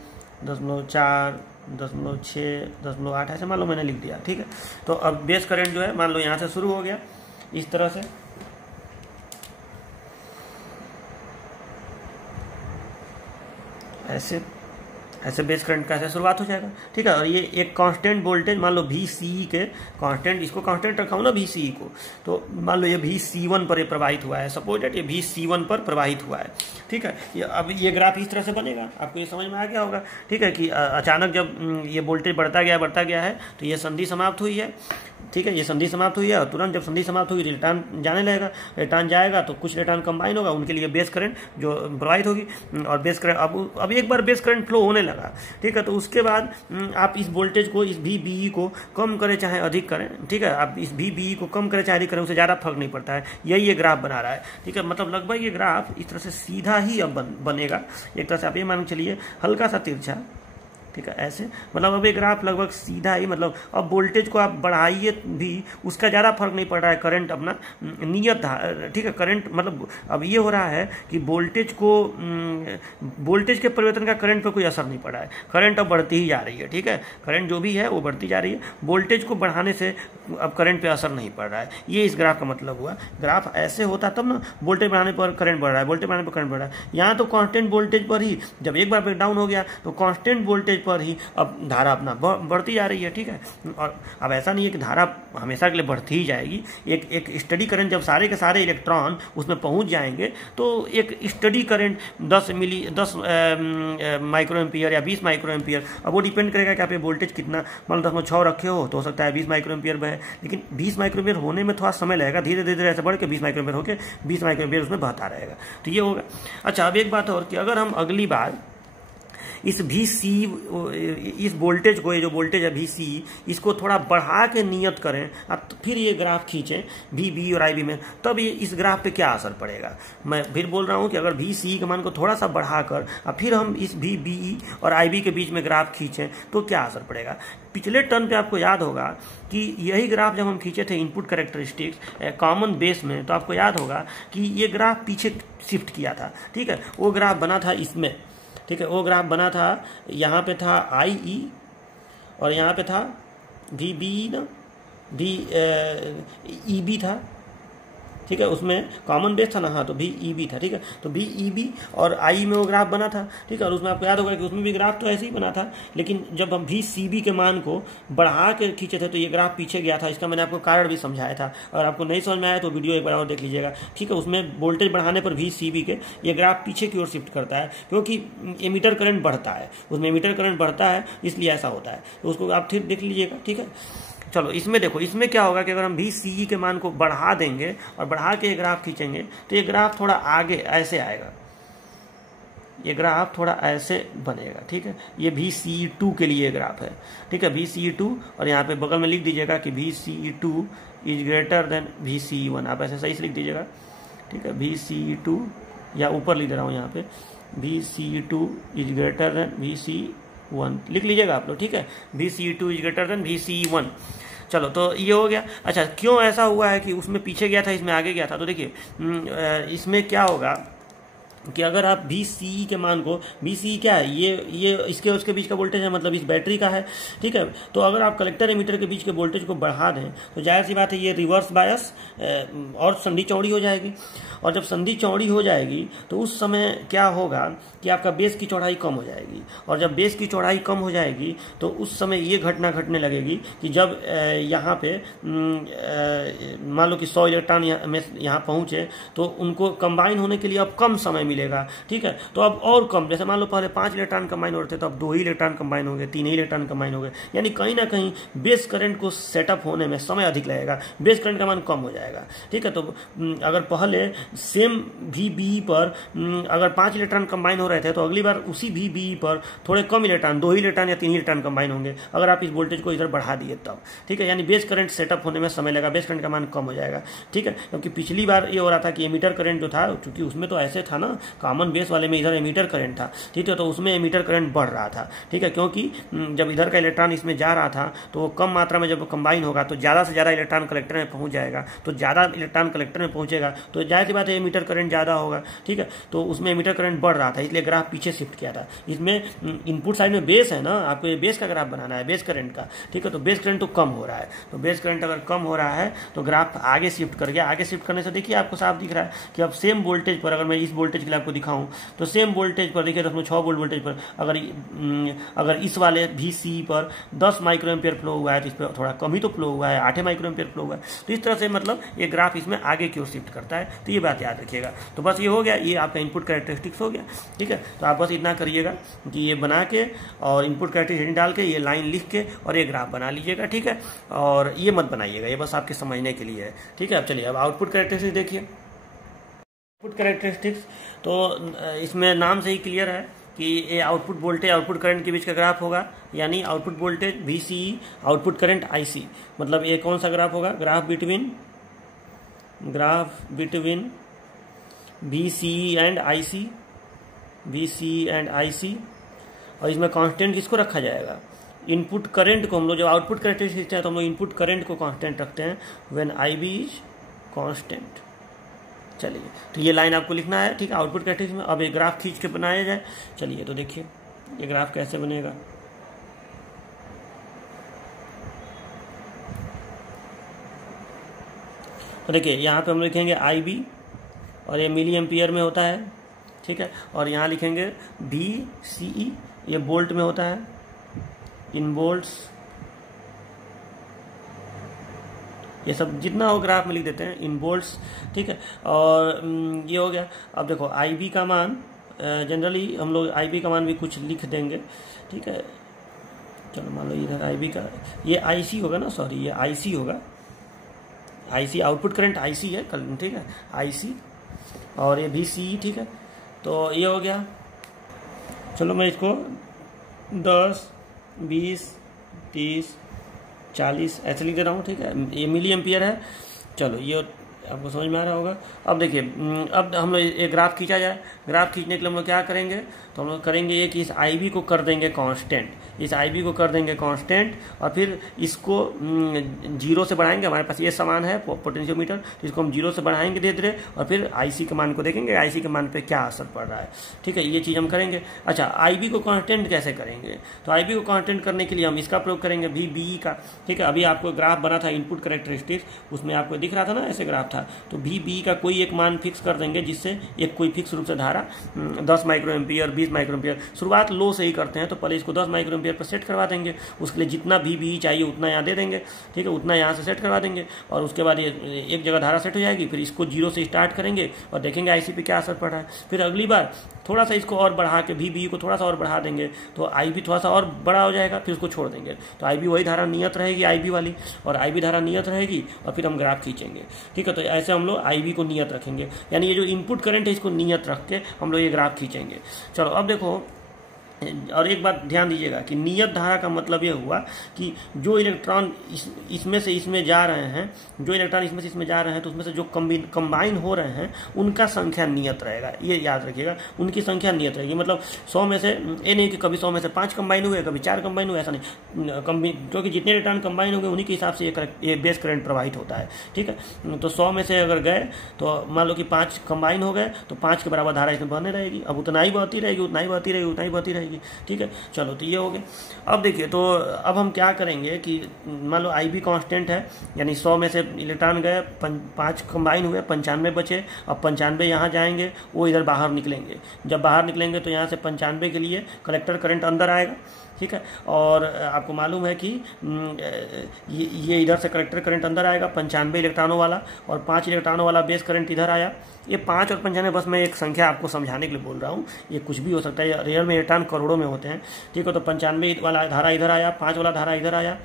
0.4, 0.6, 0.8 ऐसे मान लो मैंने लिख दिया, ठीक है। तो अब बेस करंट जो है मान लो यहाँ से शुरू हो गया इस तरह से, ऐसे बेस करंट का ऐसे शुरुआत हो जाएगा, ठीक है। और ये एक कांस्टेंट वोल्टेज मान लो VCE के कांस्टेंट, इसको कांस्टेंट रखा हूँ ना VCE को, तो मान लो ये VC1 पर प्रवाहित हुआ है, सपोज दैट ये VC1 पर प्रवाहित हुआ है, ठीक है। अब ये ग्राफ इस तरह से बनेगा, आपको ये समझ में आ गया होगा, ठीक है, कि अचानक जब ये वोल्टेज बढ़ता गया है तो ये संधि समाप्त हुई है, ठीक है। ये संधि समाप्त हुई है और तुरंत जब संधि समाप्त होगी इलेक्ट्रॉन जाने लगेगा, इलेक्ट्रॉन जाएगा तो कुछ इलेक्ट्रॉन कंबाइन होगा, उनके लिए बेस करंट जो प्रवाहित होगी, और बेस करंट अब एक बार बेस करंट फ्लो होने लगा, ठीक है। तो उसके बाद आप इस वोल्टेज को, इस VBE को कम करें चाहे अधिक करें, ठीक है, आप इस VBE को कम करें चाहे अधिक करें, उससे ज़्यादा फर्क नहीं पड़ता है, यही ये ग्राफ बना रहा है, ठीक है। मतलब लगभग ये ग्राफ इस तरह से सीधा ही अब बनेगा, एक तरह से आप ये मान के चलिए हल्का सा तिरछा, ठीक है, ऐसे मतलब अब ये ग्राफ लगभग सीधा ही, मतलब अब वोल्टेज को आप बढ़ाइए भी उसका ज़्यादा फर्क नहीं पड़ रहा है, करंट अपना नियत, ठीक है। करंट मतलब अब ये हो रहा है कि वोल्टेज के परिवर्तन का करंट पर कोई असर नहीं पड़ा है, करंट अब बढ़ती ही जा रही है, ठीक है। करंट जो भी है वो बढ़ती जा रही है, वोल्टेज को बढ़ाने से अब करंट पे असर नहीं पड़ रहा है, ये इस ग्राफ का मतलब हुआ। ग्राफ ऐसे होता तब ना वोल्टेज बढ़ाने पर करंट बढ़ रहा है, वोल्टेज बढ़ाने पर करंट बढ़ रहा है, यहाँ तो कांस्टेंट वोल्टेज पर ही जब एक बार ब्रेकडाउन हो गया तो कांस्टेंट वोल्टेज पर ही अब धारा अपना बढ़ती जा रही है, ठीक है। और अब ऐसा नहीं है कि धारा हमेशा के लिए बढ़ती ही जाएगी, एक स्टडी करंट जब सारे के सारे इलेक्ट्रॉन उसमें पहुंच जाएंगे तो एक स्टडी करंट 10 माइक्रो एम्पियर या 20 माइक्रो एम्पियर, अब वो डिपेंड करेगा कि आप ये वोल्टेज कितना, मान लो 10.6 रखे हो तो सकता है 20 माइक्रो एम्पियर में है, लेकिन 20 माइक्रो एम्पियर होने में थोड़ा समय लगेगा, धीरे धीरे ऐसे बढ़ के 20 माइक्रो एम्पियर होकर 20 माइक्रो एम्पियर उसमें बहता रहेगा, तो ये होगा। अच्छा, अब एक बात और कि अगर हम अगली बार इस वोल्टेज को, ये जो वोल्टेज है VCE, इसको थोड़ा बढ़ा के नियत करें, अब फिर ये ग्राफ खींचें VBE और IB में, तब ये इस ग्राफ पे क्या असर पड़ेगा। मैं फिर बोल रहा हूँ कि अगर VCE के मान को थोड़ा सा बढ़ाकर अब फिर हम इस VBE और IB के बीच में ग्राफ खींचें तो क्या असर पड़ेगा। पिछले टर्न पे आपको याद होगा कि यही ग्राफ जब हम खींचे थे इनपुट कैरेक्टरिस्टिक्स कॉमन बेस में, तो आपको याद होगा कि ये ग्राफ पीछे शिफ्ट किया था, ठीक है। वो ग्राफ बना था इसमें, ठीक है, वो ग्राफ बना था, यहाँ पे था IE और यहाँ पे था VBE ना, EB था, ठीक है, उसमें कॉमन बेस था ना, हाँ, तो VEB था, ठीक है। तो VEB और IE में वो ग्राफ बना था, ठीक है। और उसमें आपको याद होगा कि उसमें भी ग्राफ तो ऐसे ही बना था, लेकिन जब हम VCB के मान को बढ़ा के खींचे थे तो ये ग्राफ पीछे गया था, इसका मैंने आपको कारण भी समझाया था, अगर आपको नहीं समझ में आया तो वीडियो एक बार और देख लीजिएगा, ठीक है। उसमें वोल्टेज बढ़ाने पर VCB के ये ग्राफ पीछे की ओर शिफ्ट करता है, क्योंकि एमीटर करंट बढ़ता है, उसमें एमीटर करंट बढ़ता है, इसलिए ऐसा होता है, तो उसको आप फिर देख लीजिएगा, ठीक है। चलो इसमें देखो, इसमें क्या होगा कि अगर हम VCE के मान को बढ़ा देंगे और बढ़ा के ये ग्राफ खींचेंगे तो ये ग्राफ थोड़ा आगे ऐसे आएगा, ये ग्राफ थोड़ा ऐसे बनेगा, ठीक है। ये VCE2 के लिए ग्राफ है, ठीक है, VCE2, और यहाँ पे बगल में लिख दीजिएगा कि VCE2 is greater than VCE1, आप ऐसे सही से लिख दीजिएगा, ठीक है। VCE2 या ऊपर लिख दे रहा हूँ यहाँ पे, VCE2 is greater than VCE1 लिख लीजिएगा आप लोग, ठीक है। VCE2 is greater than VCE1। चलो, तो ये हो गया। अच्छा, क्यों ऐसा हुआ है कि उसमें पीछे गया था इसमें आगे गया था, तो देखिए इसमें क्या होगा कि अगर आप VCE के मान को, VCE क्या है, ये इसके उसके बीच का वोल्टेज है, मतलब इस बैटरी का है, ठीक है। तो अगर आप कलेक्टर एमीटर के बीच के वोल्टेज को बढ़ा दें तो जाहिर सी बात है ये रिवर्स बायस और संधि चौड़ी हो जाएगी, और जब संधि चौड़ी हो जाएगी तो उस समय क्या होगा कि आपका बेस की चौड़ाई कम हो जाएगी, और जब बेस की चौड़ाई कम हो जाएगी तो उस समय ये घटना घटने लगेगी कि जब यहाँ पे मान लो कि 100 इलेक्ट्रॉन यहाँ पहुँचे तो उनको कंबाइन होने के लिए अब कम समय मिलेगा, ठीक है। तो अब और कम, जैसे मान लो पहले 5 इलेक्ट्रॉन कंबाइन हो रहे थे तो अब 2 ही इलेक्ट्रॉन कंबाइन हो गए, 3 ही इलेक्ट्रॉन कंबाइन हो गए, यानी कहीं ना कहीं बेस करंट को सेटअप होने में समय अधिक लगेगा, बेस करंट का मान कम हो जाएगा, ठीक है। तो अगर पहले सेम VBE पर अगर 5 इलेक्ट्रॉन कंबाइन हो रहे थे तो अगली बार उसी VBE पर थोड़े कम इलेक्ट्रॉन, 2 ही इलेक्ट्रॉन या 3 ही इलेक्ट्रॉन कंबाइन होंगे अगर आप इस वोल्टेज को इधर बढ़ा दिए तब, ठीक है। यानी बेस करंट सेटअप होने में समय लगा, बेस करंट का मान कम हो जाएगा, ठीक है। क्योंकि पिछली बार ये हो रहा था कि एमीटर करंट जो था, क्योंकि उसमें तो ऐसे था ना कॉमन बेस वाले में इधर एमीटर करंट था, ठीक है, तो उसमें एमीटर करंट बढ़ रहा था, ठीक है, क्योंकि जब इधर का इलेक्ट्रॉन इसमें जा रहा था तो वो कम मात्रा में जब कंबाइन होगा तो ज़्यादा से ज़्यादा इलेक्ट्रॉन कलेक्टर में पहुंच जाएगा, तो ज़्यादा इलेक्ट्रॉन कलेक्टर में पहुंचेगा तो जाहिर सी बात है एमीटर करंट ज़्यादा होगा, ठीक है, तो उसमें एमीटर करंट बढ़ रहा था, इसलिए ग्राफ पीछे शिफ्ट किया था। इसमें इनपुट साइड में बेस है ना, आपको ये बेस का ग्राफ बनाना है, बेस करंट का, ठीक है, तो बेस करंट तो कम हो रहा है, तो बेस करंट अगर कम हो रहा है तो ग्राफ आगे शिफ्ट कर गया। आगे शिफ्ट करने से देखिए आपको साफ दिख रहा है कि अब सेम वोल्टेज पर, अगर मैं इस वोल्टेज के लिए आपको दिखाऊं तो सेम वोल्टेज पर देखिए 6 वोल्ट वोल्टेज पर अगर इस वाले VCE पर 10 माइक्रो एम्पियर फ्लो हुआ है तो इस पर थोड़ा कम ही तो फ्लो हुआ है, 8 माइक्रो एम्पियर फ्लो हुआ है, तो इस तरह से मतलब ये ग्राफ इसमें आगे की ओर शिफ्ट करता है, तो ये बात याद रखिएगा। तो बस ये हो गया, ये आपका इनपुट कैरेक्टरिस्टिक्स हो गया, ठीक है, तो आप बस इतना करिएगा कि ये बना के और इनपुट कैरेक्टरिस्टिक्स डाल के ये लाइन लिख के और ये ग्राफ बना लीजिएगा, ठीक है, और ये मत बनाइएगा, ये बस आपके समझने के लिए है, ठीक है। अब चलिए अब आउटपुट कैरेक्टरिस्टिक्स देखिए। आउटपुट कैरेक्टरिस्टिक्स तो इसमें नाम से ही क्लियर है कि ये आउटपुट वोल्टेज आउटपुट करंट के बीच का ग्राफ होगा, यानी output voltage VCE output current IC, मतलब ये कौन सा ग्राफ होगा, graph between VCE and IC, VCE and IC, और इसमें कांस्टेंट किसको रखा जाएगा, इनपुट करंट को। हम लोग जब आउटपुट कैरेक्टरिस्टिक्स है तो हम लोग इनपुट करंट को कांस्टेंट रखते हैं, व्हेन IB इज कांस्टेंट। चलिए तो ये लाइन आपको लिखना है, ठीक है, आउटपुट कैरेक्टरिस्टिक्स में। अब ये ग्राफ खींच के बनाया जाए, चलिए तो देखिए ये ग्राफ कैसे बनेगा। तो देखिए यहाँ पे हम लिखेंगे IB और ये मिली एम्पियर में होता है, ठीक है, और यहाँ लिखेंगे VCE, ये वोल्ट में होता है, इन वोल्ट्स, ये सब जितना हो ग्राफ में लिख देते हैं इन वोल्ट्स, ठीक है, और ये हो गया। अब देखो IB का मान जनरली हम लोग IB का मान भी कुछ लिख देंगे, ठीक है, चलो मान लो इधर IB का ये IC होगा ना, सॉरी ये IC होगा, IC आउटपुट करंट IC है, ठीक है, IC, और ये VCE, ठीक है, तो ये हो गया। चलो मैं इसको 10, 20, 30, 40 ऐसे लिख दे रहा हूँ, ठीक है, ये मिली एम्पियर है। चलो ये आपको समझ में आ रहा होगा। अब देखिए अब हम लोग एक ग्राफ खींचा जाए, ग्राफ खींचने के लिए हम लोग क्या करेंगे, तो हम लोग करेंगे ये कि इस IB को कर देंगे कांस्टेंट, इस IB को कर देंगे कांस्टेंट, और फिर इसको 0 से बढ़ाएंगे। हमारे पास ये सामान है पोटेंशियोमीटर, तो इसको हम 0 से बढ़ाएंगे धीरे धीरे, और फिर IC के मान को देखेंगे, IC के मान पे क्या असर पड़ रहा है, ठीक है, ये चीज़ हम करेंगे। अच्छा IB को कांस्टेंट कैसे करेंगे, तो IB को कांस्टेंट करने के लिए हम इसका प्रयोग करेंगे VBE का, ठीक है। अभी आपको ग्राफ बना था इनपुट कैरेक्टरिस्टिक्स, उसमें आपको दिख रहा था ना ऐसे ग्राफ था, तो VBE का कोई एक मान फिक्स कर देंगे, जिससे एक कोई फिक्स रूप से धारा 10 माइक्रो एम्पियर, 20 माइक्रो एम्पियर, शुरुआत लो से ही करते हैं, तो पहले इसको 10 माइक्रो एम्पियर पर सेट करवा देंगे, उसके लिए जितना VBE चाहिए उतना यहाँ दे देंगे, ठीक है, उतना यहाँ से सेट करवा देंगे, और उसके बाद ये एक जगह धारा सेट हो जाएगी, फिर इसको 0 से स्टार्ट करेंगे और देखेंगे IC पे क्या असर पड़ रहा है। फिर अगली बार थोड़ा सा इसको और बढ़ा के VBE को थोड़ा सा और बढ़ा देंगे, तो IB थोड़ा सा और बड़ा हो जाएगा, फिर उसको छोड़ देंगे, तो IB वही धारा नियत रहेगी IB वाली, और IB धारा नियत रहेगी, और फिर हम ग्राफ खींचेंगे, ठीक है। तो ऐसे हम लोग IB को नियत रखेंगे, यानी ये जो इनपुट करंट है इसको नियत रख के हम लोग ये ग्राफ खींचेंगे। चलो अब देखो, और एक बात ध्यान दीजिएगा कि नियत धारा का मतलब ये हुआ कि जो इलेक्ट्रॉन इसमें से इसमें जा रहे हैं, जो इलेक्ट्रॉन इसमें से इसमें जा रहे हैं, तो उसमें से जो कंबाइन हो रहे हैं उनका संख्या नियत रहेगा, ये याद रखिएगा, उनकी संख्या नियत रहेगी। मतलब 100 में से ये नहीं कि कभी 100 में से 5 कंबाइन हुए, कभी 4 कंबाइन हुए, ऐसा नहीं, क्योंकि जितने इलेक्ट्रॉन कंबाइन होंगे उन्हीं के हिसाब से ये बेस करंट प्रवाहित होता है, ठीक है। तो 100 में से अगर गए तो मान लो कि 5 कंबाइन हो गए, तो 5 के बराबर धारा इसमें बहने रहेगी, अब उतना ही बहती रहेगी, उतना ही बहती रहेगी, उतना ही बहती रहेगी, ठीक है। चलो तो ये हो गया। अब देखिए, तो अब हम क्या करेंगे कि मान लो IB कांस्टेंट है, यानी 100 में से इलेक्ट्रॉन गए, 5 कंबाइन हुए, 95 बचे, अब 95 यहाँ जाएंगे, वो इधर बाहर निकलेंगे, जब बाहर निकलेंगे तो यहाँ से 95 के लिए कलेक्टर करंट अंदर आएगा, ठीक है, और आपको मालूम है कि ये इधर से कलेक्टर करंट अंदर आएगा 95 इलेक्ट्रॉनों वाला, और 5 इलेक्ट्रॉनों वाला बेस करंट इधर आया। ये 5 और 95 बस मैं एक संख्या आपको समझाने के लिए बोल रहा हूँ, ये कुछ भी हो सकता है, रियल में इलेक्ट्रॉन करोड़ों में होते हैं, ठीक है। तो 95 वाला धारा इधर आया, 5 वाला धारा इधर आया,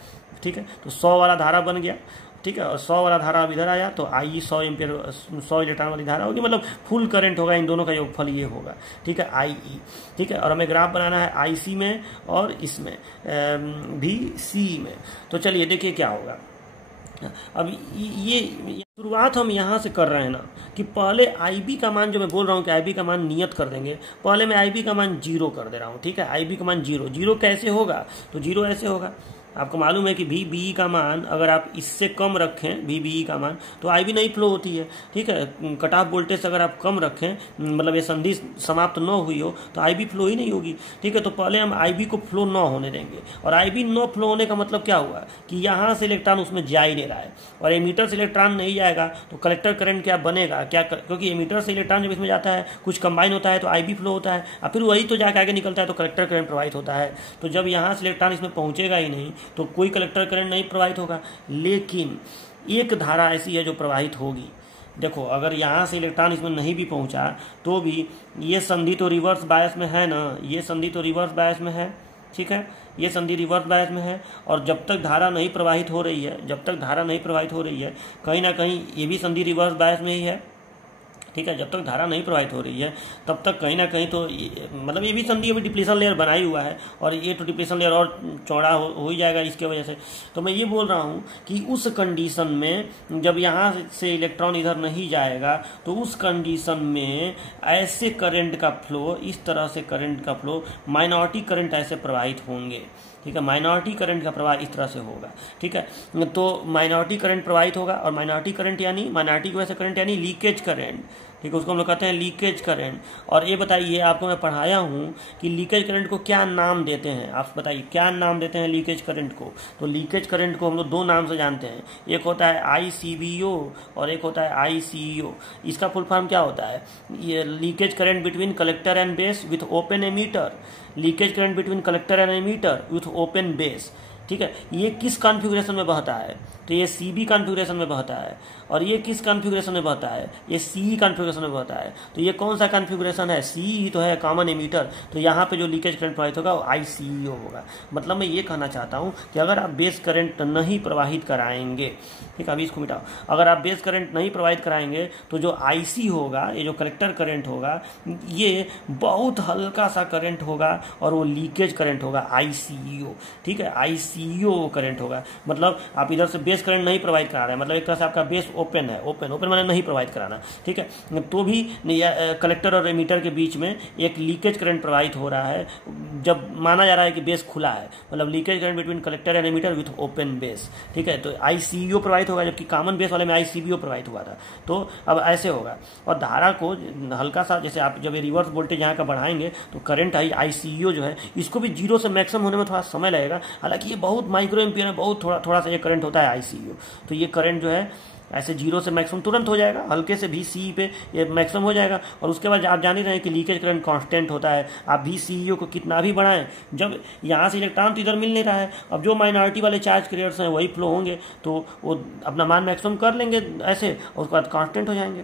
ठीक है, तो 100 वाला धारा बन गया, ठीक है, और 100 वाला धारा अब इधर आया, तो IE 100 एम्पियर 100 इलेक्ट्रॉन वाली धारा होगी, मतलब फुल करंट होगा, इन दोनों का योगफल ये होगा, ठीक है, IE, ठीक है। और हमें ग्राफ बनाना है IC में और इसमें VCE में। तो चलिए देखिए क्या होगा, अब ये शुरुआत हम यहाँ से कर रहे हैं ना कि पहले IB का मान, जो मैं बोल रहा हूँ कि IB का मान नियत कर देंगे, पहले मैं IB का मान 0 कर दे रहा हूँ। ठीक है, IB का मान 0। 0 कैसे होगा? तो 0 ऐसे होगा, आपको मालूम है कि VBE का मान अगर आप इससे कम रखें, VBE का मान, तो IB नहीं फ्लो होती है। ठीक है, कट ऑफ वोल्टेज अगर आप कम रखें, मतलब ये संधि समाप्त न हुई हो, तो IB फ्लो ही नहीं होगी। ठीक है, तो पहले हम IB को फ्लो न होने देंगे। और IB न फ्लो होने का मतलब क्या हुआ कि यहाँ से इलेक्ट्रॉन उसमें जा ही नहीं रहा है, और एमीटर से इलेक्ट्रॉन नहीं जाएगा तो कलेक्टर करंट क्या बनेगा? क्योंकि एमीटर से इलेक्ट्रॉन जब इसमें जाता है, कुछ कंबाइन होता है तो IB फ्लो होता है, और फिर वही तो जाके आगे निकलता है तो कलेक्टर करंट प्रवाहित होता है। तो जब यहाँ से इलेक्ट्रॉन इसमें पहुँचेगा ही नहीं तो कोई कलेक्टर करंट नहीं प्रवाहित होगा। लेकिन एक धारा ऐसी है जो प्रवाहित होगी। देखो, अगर यहाँ से इलेक्ट्रॉन इसमें नहीं भी पहुँचा तो भी ये संधि तो रिवर्स बायस में है ना, ये संधि तो रिवर्स बायस में है। ठीक है, ये संधि रिवर्स बायस में है, और जब तक धारा नहीं प्रवाहित हो रही है, जब तक धारा नहीं प्रवाहित हो रही है, कहीं ना कहीं ये भी संधि रिवर्स बायस में ही है। ठीक है, जब तक धारा नहीं प्रवाहित हो रही है तब तक कहीं ना कहीं तो मतलब ये भी संधि अभी डिप्लीशन लेयर बनाई हुआ है, और ये तो डिप्लीशन लेयर और चौड़ा हो ही जाएगा इसके वजह से। तो मैं ये बोल रहा हूँ कि उस कंडीशन में जब यहाँ से इलेक्ट्रॉन इधर नहीं जाएगा, तो उस कंडीशन में ऐसे करंट का फ्लो, इस तरह से करंट का फ्लो, माइनॉरिटी करंट ऐसे प्रवाहित होंगे। ठीक है, माइनॉरिटी करंट का प्रवाह इस तरह से होगा। ठीक है, तो माइनॉरिटी करंट प्रवाहित होगा, और माइनॉरिटी करंट यानी माइनॉरिटी की वजह से करंट यानी लीकेज करंट। ठीक है, उसको हम लोग कहते हैं लीकेज करंट। और ये बताइए, आपको मैं पढ़ाया हूँ कि लीकेज करंट को क्या नाम देते हैं? आप बताइए क्या नाम देते हैं लीकेज करंट को? तो लीकेज करंट को हम लोग दो नाम से जानते हैं, एक होता है ICVO और एक होता है ICEO। इसका फुल फॉर्म क्या होता है? ये leakage current between collector and base with open emitter. Leakage current between collector and emitter with open base. ठीक है, ये किस कॉन्फ़िगरेशन में बहता है? तो ये CB कॉन्फ़िगरेशन में बहता है। और ये किस कॉन्फ़िगरेशन में बहता है? ये CE कॉन्फ़िगरेशन में बहता है। तो ये कौन सा कॉन्फ़िगरेशन है? CE ही तो है, कॉमन एमीटर। तो यहाँ पे जो लीकेज करंट प्रवाहित होगा वो ICEO होगा। मतलब मैं ये कहना चाहता हूँ कि अगर आप बेस करंट नहीं प्रवाहित कराएंगे, ठीक है, अभी इसको मिटाओ, अगर आप बेस करंट नहीं प्रवाहित कराएंगे तो जो IC होगा, ये जो कलेक्टर करंट होगा, ये बहुत हल्का सा करंट होगा, और वो लीकेज करंट होगा ICEO। ठीक है, ICEO करंट होगा। मतलब आप इधर से बेस करंट नहीं प्रवाहित करा रहे हैं, मतलब एक तरह से आपका बेस ओपन है, ओपन मैंने नहीं प्रवाहित कराना। ठीक है, तो भी कलेक्टर और एमीटर के बीच में एक लीकेज करंट प्रवाहित हो रहा है, जब माना जा रहा है कि बेस खुला है, मतलब leakage current between collector and emitter with open base. ठीक है, तो ICEO प्रवाहित होगा, जबकि कॉमन बेस वाले में ICBO प्रवाहित हुआ था। तो अब ऐसे होगा, और धारा को हल्का सा, जैसे आप जब ये रिवर्स वोल्टेज यहाँ का बढ़ाएंगे तो करंट ICEO जो है, इसको भी 0 से मैक्सिमम होने में थोड़ा समय लगेगा। हालांकि ये बहुत माइक्रो एम्पियर है, बहुत थोड़ा सा ये करंट होता है ICEO। तो ये करंट जो है ऐसे 0 से मैक्सिमम तुरंत हो जाएगा, हल्के से VCE पे ये मैक्सिमम हो जाएगा। और उसके बाद आप जान ही रहे हैं कि लीकेज करंट कांस्टेंट होता है। आप VCEO को कितना भी बढ़ाएं, जब यहाँ से इलेक्ट्रॉन तो इधर मिल नहीं रहा है, अब जो माइनॉरिटी वाले चार्ज कैरियर्स हैं वही फ्लो होंगे, तो वो अपना मान मैक्सिमम कर लेंगे ऐसे, और उसके बाद कांस्टेंट हो जाएंगे।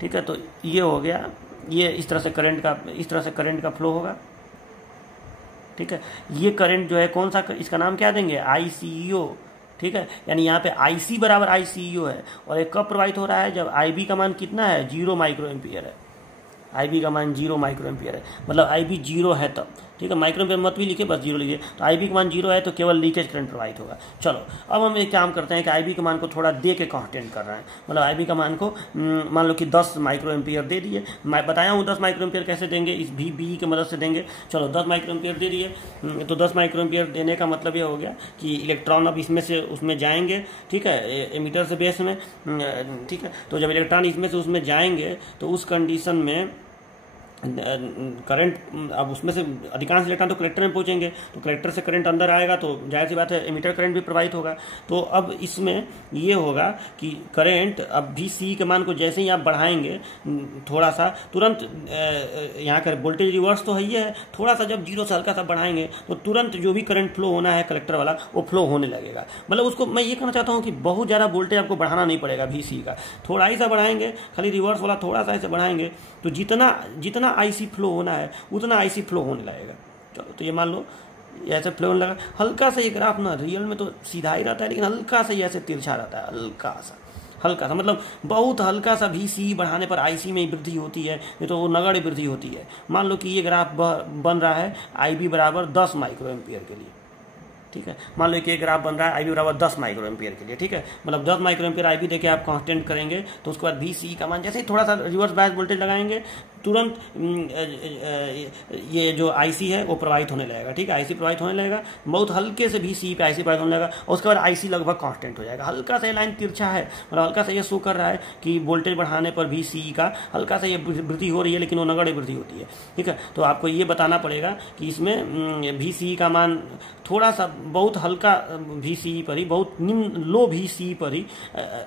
ठीक है, तो ये हो गया, ये इस तरह से करंट का फ्लो होगा। ठीक है, ये करंट जो है कौन सा, इसका नाम क्या देंगे? ICEO। ठीक है, यानी यहाँ पे IC बराबर ICEO है। और ये कब प्रवाहित हो रहा है? जब IB का मान कितना है? 0 माइक्रो एम्पियर है। IB का मान 0 माइक्रो एम्पियर है, मतलब IB 0 है तब। ठीक है, माइक्रो एम्पियर मत भी लिखिए, बस 0 लिखिए। तो IB का मान 0 है तो केवल लीकेज करंट प्रवाहित होगा। चलो, अब हम एक काम करते हैं कि IB के मान को थोड़ा दे के कांस्टेंट कर रहे हैं, मतलब IB का मान को मान लो कि 10 माइक्रो एम्पियर दे दिए। मैं बताया हूँ 10 माइक्रो एम्पियर कैसे देंगे, इस VBE की मदद से देंगे। चलो, 10 माइक्रो एम्पियर दे दिए, तो 10 माइक्रो एम्पियर देने का मतलब ये हो गया कि इलेक्ट्रॉन अब इसमें से उसमें जाएंगे। ठीक है, एमीटर से बेस में। ठीक है, तो जब इलेक्ट्रॉन इसमें से उसमें जाएंगे तो उस कंडीशन में करंट, अब उसमें से अधिकांश इलेक्ट्रॉन तो कलेक्टर में पहुंचेंगे, तो कलेक्टर से करंट अंदर आएगा तो जाहिर सी बात है एमीटर करंट भी प्रवाहित होगा। तो अब इसमें ये होगा कि करंट अब VCE के मान को जैसे ही आप बढ़ाएंगे थोड़ा सा, तुरंत यहाँ का वोल्टेज रिवर्स तो है ही है, थोड़ा सा जब 0 से हल्का सा बढ़ाएंगे तो तुरंत जो भी करंट फ्लो होना है कलेक्टर वाला वो फ्लो होने लगेगा। मतलब उसको मैं ये कहना चाहता हूँ कि बहुत ज़्यादा वोल्टेज आपको बढ़ाना नहीं पड़ेगा VCE का, थोड़ा ही सा बढ़ाएंगे, खाली रिवर्स वाला थोड़ा सा ऐसे बढ़ाएंगे तो जितना IC फ्लो होना है उतना IC फ्लो होने लगेगा। चलो, तो ये मान लो ऐसे फ्लो होने लगा। हल्का सा ये ग्राफ ना रियल में तो सीधा ही रहता है, लेकिन हल्का सा ये ऐसे तिरछा रहता है, हल्का सा मतलब बहुत हल्का सा VCE बढ़ाने पर IC में वृद्धि होती है, नहीं तो वो नगण्य वृद्धि होती है। मान लो कि ये ग्राफ बन रहा है IB बराबर 10 माइक्रो एम्पियर के लिए। ठीक है। मान लो कि एक ग्राफ बन रहा है आई बी बराबर 10 माइक्रो एम्पियर के लिए, ठीक है, मतलब 10 माइक्रो एम्पियर आई बी देके आप कांस्टेंट करेंगे तो उसके बाद VCE का मान जैसे ही थोड़ा सा रिवर्स बायस वोल्टेज लगाएंगे तुरंत ये जो IC है वो प्रवाहित होने लगेगा, ठीक है, IC प्रवाहित होने लगेगा, बहुत हल्के से VCE पे IC प्रवाहित होने लगेगा और उसके बाद IC लगभग कांस्टेंट हो जाएगा। हल्का सा लाइन तिरछा है, मतलब हल्का सा ये शो कर रहा है कि वोल्टेज बढ़ाने पर VCE का हल्का सा ये वृद्धि हो रही है, लेकिन वो नगण्य वृद्धि होती है, ठीक है। तो आपको ये बताना पड़ेगा कि इसमें VCE का मान थोड़ा सा बहुत हल्का VCE पर ही, बहुत निम्न लो VCE पर ही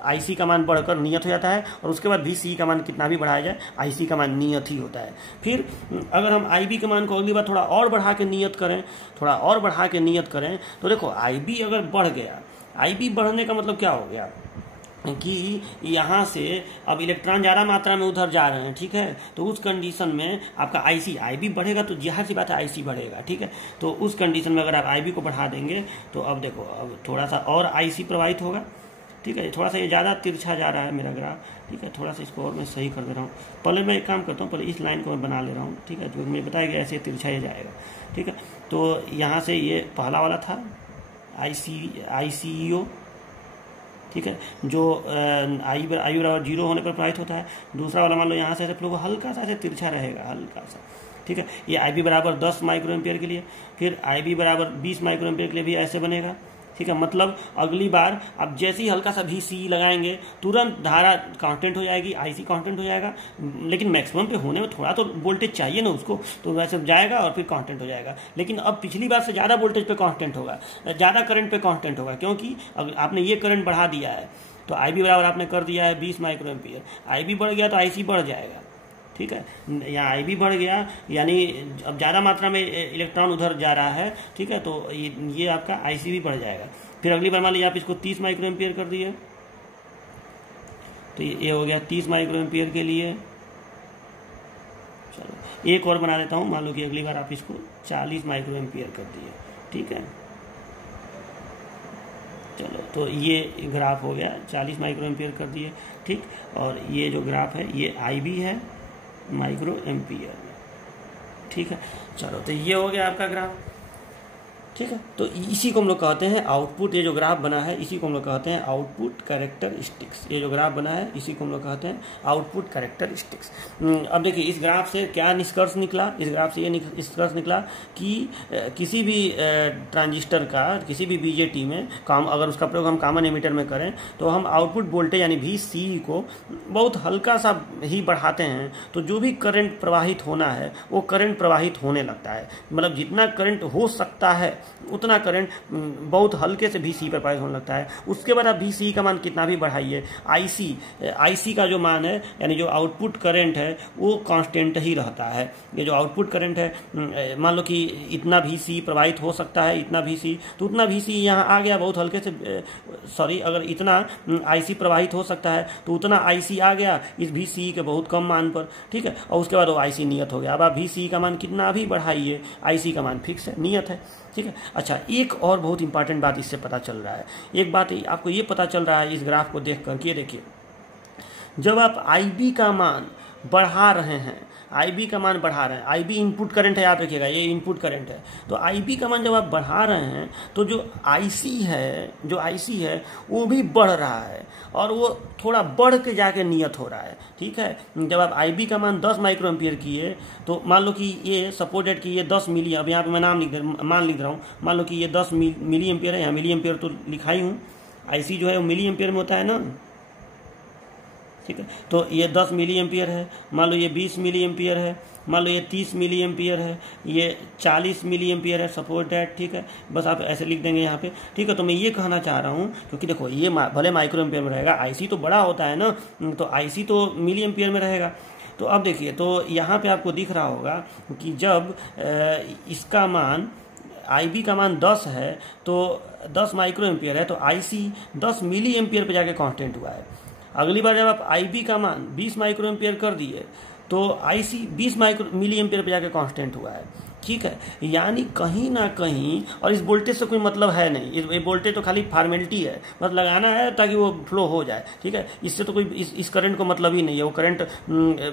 IC का मान बढ़कर नियत हो जाता है और उसके बाद VCE का मान कितना भी बढ़ाया जाए IC का मान नियत ही होता है। फिर अगर हम IB के मान को अगली बार थोड़ा और बढ़ा के नियत करें, थोड़ा और बढ़ा के नियत करें तो देखो IB अगर बढ़ गया, IB बढ़ने का मतलब क्या हो गया कि यहाँ से अब इलेक्ट्रॉन ज़्यादा मात्रा में उधर जा रहे हैं, ठीक है, तो उस कंडीशन में आपका IB बढ़ेगा तो जाहिर सी बात है IC बढ़ेगा, ठीक है। तो उस कंडीशन में अगर आप IB को बढ़ा देंगे तो अब देखो अब थोड़ा सा और IC प्रवाहित होगा, ठीक है। थोड़ा सा ये ज़्यादा तिरछा जा रहा है मेरा ग्राफ, ठीक है, थोड़ा सा इसको और मैं सही कर दे रहा हूँ। पहले मैं एक काम करता हूँ, पहले इस लाइन को मैं बना ले रहा हूँ, ठीक है, जो मुझे बताया गया ऐसे तिरछा ये जाएगा, ठीक है। तो यहाँ से ये पहला वाला था ICEO, ठीक है, जो आई बराबर 0 होने पर प्रवाहित होता है। दूसरा वाला मान लो यहाँ से ऐसे फ्लो हल्का सा ऐसे तिरछा रहेगा, हल्का सा, ठीक है। ये IB बराबर 10 माइक्रो एम्पियर के लिए, फिर IB बराबर 20 माइक्रो एम्पियर के लिए भी ऐसे बनेगा, ठीक है। मतलब अगली बार आप जैसे ही हल्का सा VCE लगाएंगे तुरंत धारा कांस्टेंट हो जाएगी, IC कांस्टेंट हो जाएगा, लेकिन मैक्सिमम पे होने में थोड़ा तो वोल्टेज चाहिए ना उसको, तो वैसे जाएगा और फिर कांस्टेंट हो जाएगा। लेकिन अब पिछली बार से ज़्यादा वोल्टेज पे कांस्टेंट होगा, ज़्यादा करंट पे कांस्टेंट होगा, क्योंकि आपने ये करंट बढ़ा दिया है। तो IB बराबर आपने कर दिया है 20 माइक्रो एम्पियर, IB बढ़ गया तो IC बढ़ जाएगा, ठीक है। यहाँ IB बढ़ गया यानी अब ज़्यादा मात्रा में इलेक्ट्रॉन उधर जा रहा है, ठीक है, तो ये आपका IC भी बढ़ जाएगा। फिर अगली बार मान लीजिए आप इसको 30 माइक्रो एम्पियर कर दिए तो ये हो गया 30 माइक्रो एम्पियर के लिए। चलो एक और बना देता हूँ, मान लो कि अगली बार आप इसको 40 माइक्रो एम्पियर कर दिए, ठीक है। चलो तो ये ग्राफ हो गया 40 माइक्रो एम्पियर कर दिए, ठीक। और ये जो ग्राफ है ये IB है माइक्रो एम्पियर में, ठीक है। चलो तो ये हो गया आपका ग्राफ, ठीक है। तो इसी को हम लोग कहते हैं आउटपुट, ये जो ग्राफ बना है इसी को हम लोग कहते हैं आउटपुट कैरेक्टरिस्टिक्स। ये जो ग्राफ बना है इसी को हम लोग कहते हैं आउटपुट कैरेक्टरिस्टिक्स। अब देखिए इस ग्राफ से क्या निष्कर्ष निकला, इस ग्राफ से ये निष्कर्ष निकला कि किसी भी ट्रांजिस्टर का, किसी भी BJT में अगर उसका प्रयोग हम कॉमन एमीटर में करें तो हम आउटपुट वोल्टेज यानी VCE को बहुत हल्का सा ही बढ़ाते हैं तो जो भी करंट प्रवाहित होना है वो करंट प्रवाहित होने लगता है। मतलब जितना करंट हो सकता है उतना करंट बहुत हल्के से VCE पर प्रवाहित होने लगता है। उसके बाद आप VCE का मान कितना भी बढ़ाइए, IC का जो मान है यानी जो आउटपुट करंट है वो कांस्टेंट ही रहता है। ये जो आउटपुट करंट है मान लो कि इतना VCE प्रवाहित हो सकता है, इतना VCE, तो उतना VCE यहाँ आ गया बहुत हल्के से, सॉरी अगर इतना IC प्रवाहित हो सकता है तो उतना IC आ गया इस VCE के बहुत कम मान पर, ठीक है। और उसके बाद वो IC नियत हो गया। अब आप VCE का मान कितना भी बढ़ाइए IC का मान फिक्स है, नियत है, ठीक है। अच्छा एक और बहुत इंपॉर्टेंट बात इससे पता चल रहा है, एक बात आपको ये पता चल रहा है इस ग्राफ को देख कर, देखिए जब आप IB का मान बढ़ा रहे हैं, IB का मान बढ़ा रहे हैं, IB इनपुट करंट है, याद रखिएगा ये इनपुट करंट है, तो IB का मान जब आप बढ़ा रहे हैं तो जो IC है वो भी बढ़ रहा है और वो थोड़ा बढ़ के जाके नियत हो रहा है, ठीक है। जब आप IB का मान 10 माइक्रो एम्पियर किए तो मान लो कि ये सपोर्टेड कि ये 10 मिली, अब यहाँ पे मैं मान लिख रहा हूँ, मान लो कि ये 10 मिली एम्पियर है, यहाँ मिली एम्पियर तो लिखा ही हूँ, IC जो है वो मिली एम्पियर में होता है ना, ठीक है। तो ये 10 मिली एम्पियर है, मान लो ये 20 मिली एम्पियर है, मान लो ये 30 मिली एम्पियर है, ये 40 मिली एम्पियर है सपोर्ट दैट, ठीक है। बस आप ऐसे लिख देंगे यहाँ पे, ठीक है। तो मैं ये कहना चाह रहा हूँ क्योंकि देखो ये भले माइक्रो एम्पियर में रहेगा, IC तो बड़ा होता है ना, तो IC तो मिली एम्पियर में रहेगा। तो अब देखिए तो यहाँ पे आपको दिख रहा होगा कि जब इसका मान IB का मान 10 है तो 10 माइक्रो एम्पियर है तो IC 10 मिली एम्पियर पे जाके कांस्टेंट हुआ है। अगली बार जब आप IB का मान 20 माइक्रो एम्पियर कर दिए तो IC 20 मिली एम्पियर पे जाके कांस्टेंट हुआ है। ठीक है, यानी कहीं ना कहीं, और इस वोल्टेज से कोई मतलब है नहीं, ये वोल्टेज तो खाली फॉर्मेलिटी है, बस लगाना है ताकि वो फ्लो हो जाए, ठीक है। इससे तो कोई इस करंट को मतलब ही नहीं है, वो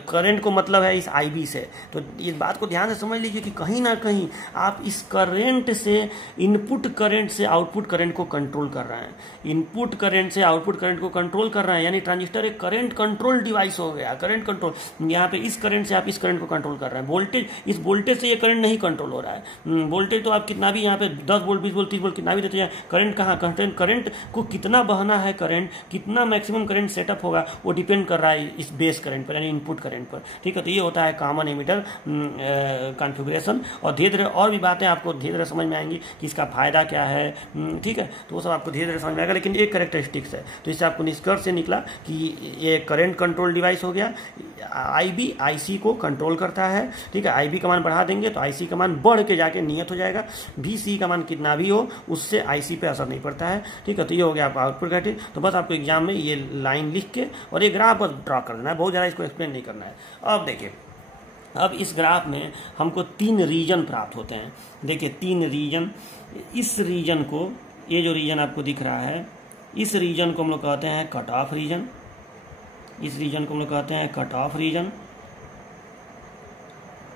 करंट को मतलब है इस IB से। तो इस बात को ध्यान से समझ लीजिए कि कहीं ना कहीं आप इस करंट से, इनपुट करंट से आउटपुट करंट को कंट्रोल कर रहे हैं, इनपुट करंट से आउटपुट करंट को कंट्रोल कर रहे हैं, यानी ट्रांजिस्टर एक करंट कंट्रोल डिवाइस हो गया। करंट कंट्रोल, यहाँ पे इस करंट से आप इस करंट को कंट्रोल कर रहे हैं। वोल्टेज, इस वोल्टेज से ये करंट नहीं कंट्रोल हो रहा है। वोल्टेज तो आप कितना भी यहाँ पे 10 वोल्ट 20 वोल्ट 30 वोल्ट कितना भी देते हैं, करंट कहाँ, करंट को कितना बहना है, करंट कितना मैक्सिमम करंट सेटअप होगा, वो डिपेंड कर रहा है इस बेस करंट पर, यानी इनपुट करंट पर, ठीक है। तो ये होता है कॉमन एमिटर कॉन्फ़िगरेशन। और धीरे धीरे और भी बातें आपको धीरे धीरे समझ में आएंगी कि इसका फायदा क्या है, ठीक है। तो वो सब आपको धीरे धीरे समझ में आएगा, लेकिन एक कैरेक्टरिस्टिक्स है। तो इससे आपको निष्कर्ष से निकला कि ये करंट कंट्रोल डिवाइस हो गया। IB IC को कंट्रोल करता है, ठीक है। IB का मान बढ़ा देंगे तो IC का मान बढ़ के जाके नियत हो जाएगा। VC का मान कितना भी हो उससे IC पे असर नहीं पड़ता है, ठीक है। तो ये हो गया आपका आउटपुट क्राइटेरिया। तो बस आपको एग्जाम में ये लाइन लिख के और ये ग्राफ बस ड्रॉ कर देना है, बहुत ज़्यादा इसको एक्सप्लेन नहीं करना है। अब देखिए, अब इस ग्राफ में हमको 3 रीजन प्राप्त होते हैं। देखिए 3 रीजन, इस रीजन को, ये जो रीजन आपको दिख रहा है, इस रीजन को हम लोग कहते हैं कट ऑफ रीजन, इस रीजन को हम लोग कहते हैं कट ऑफ रीजन,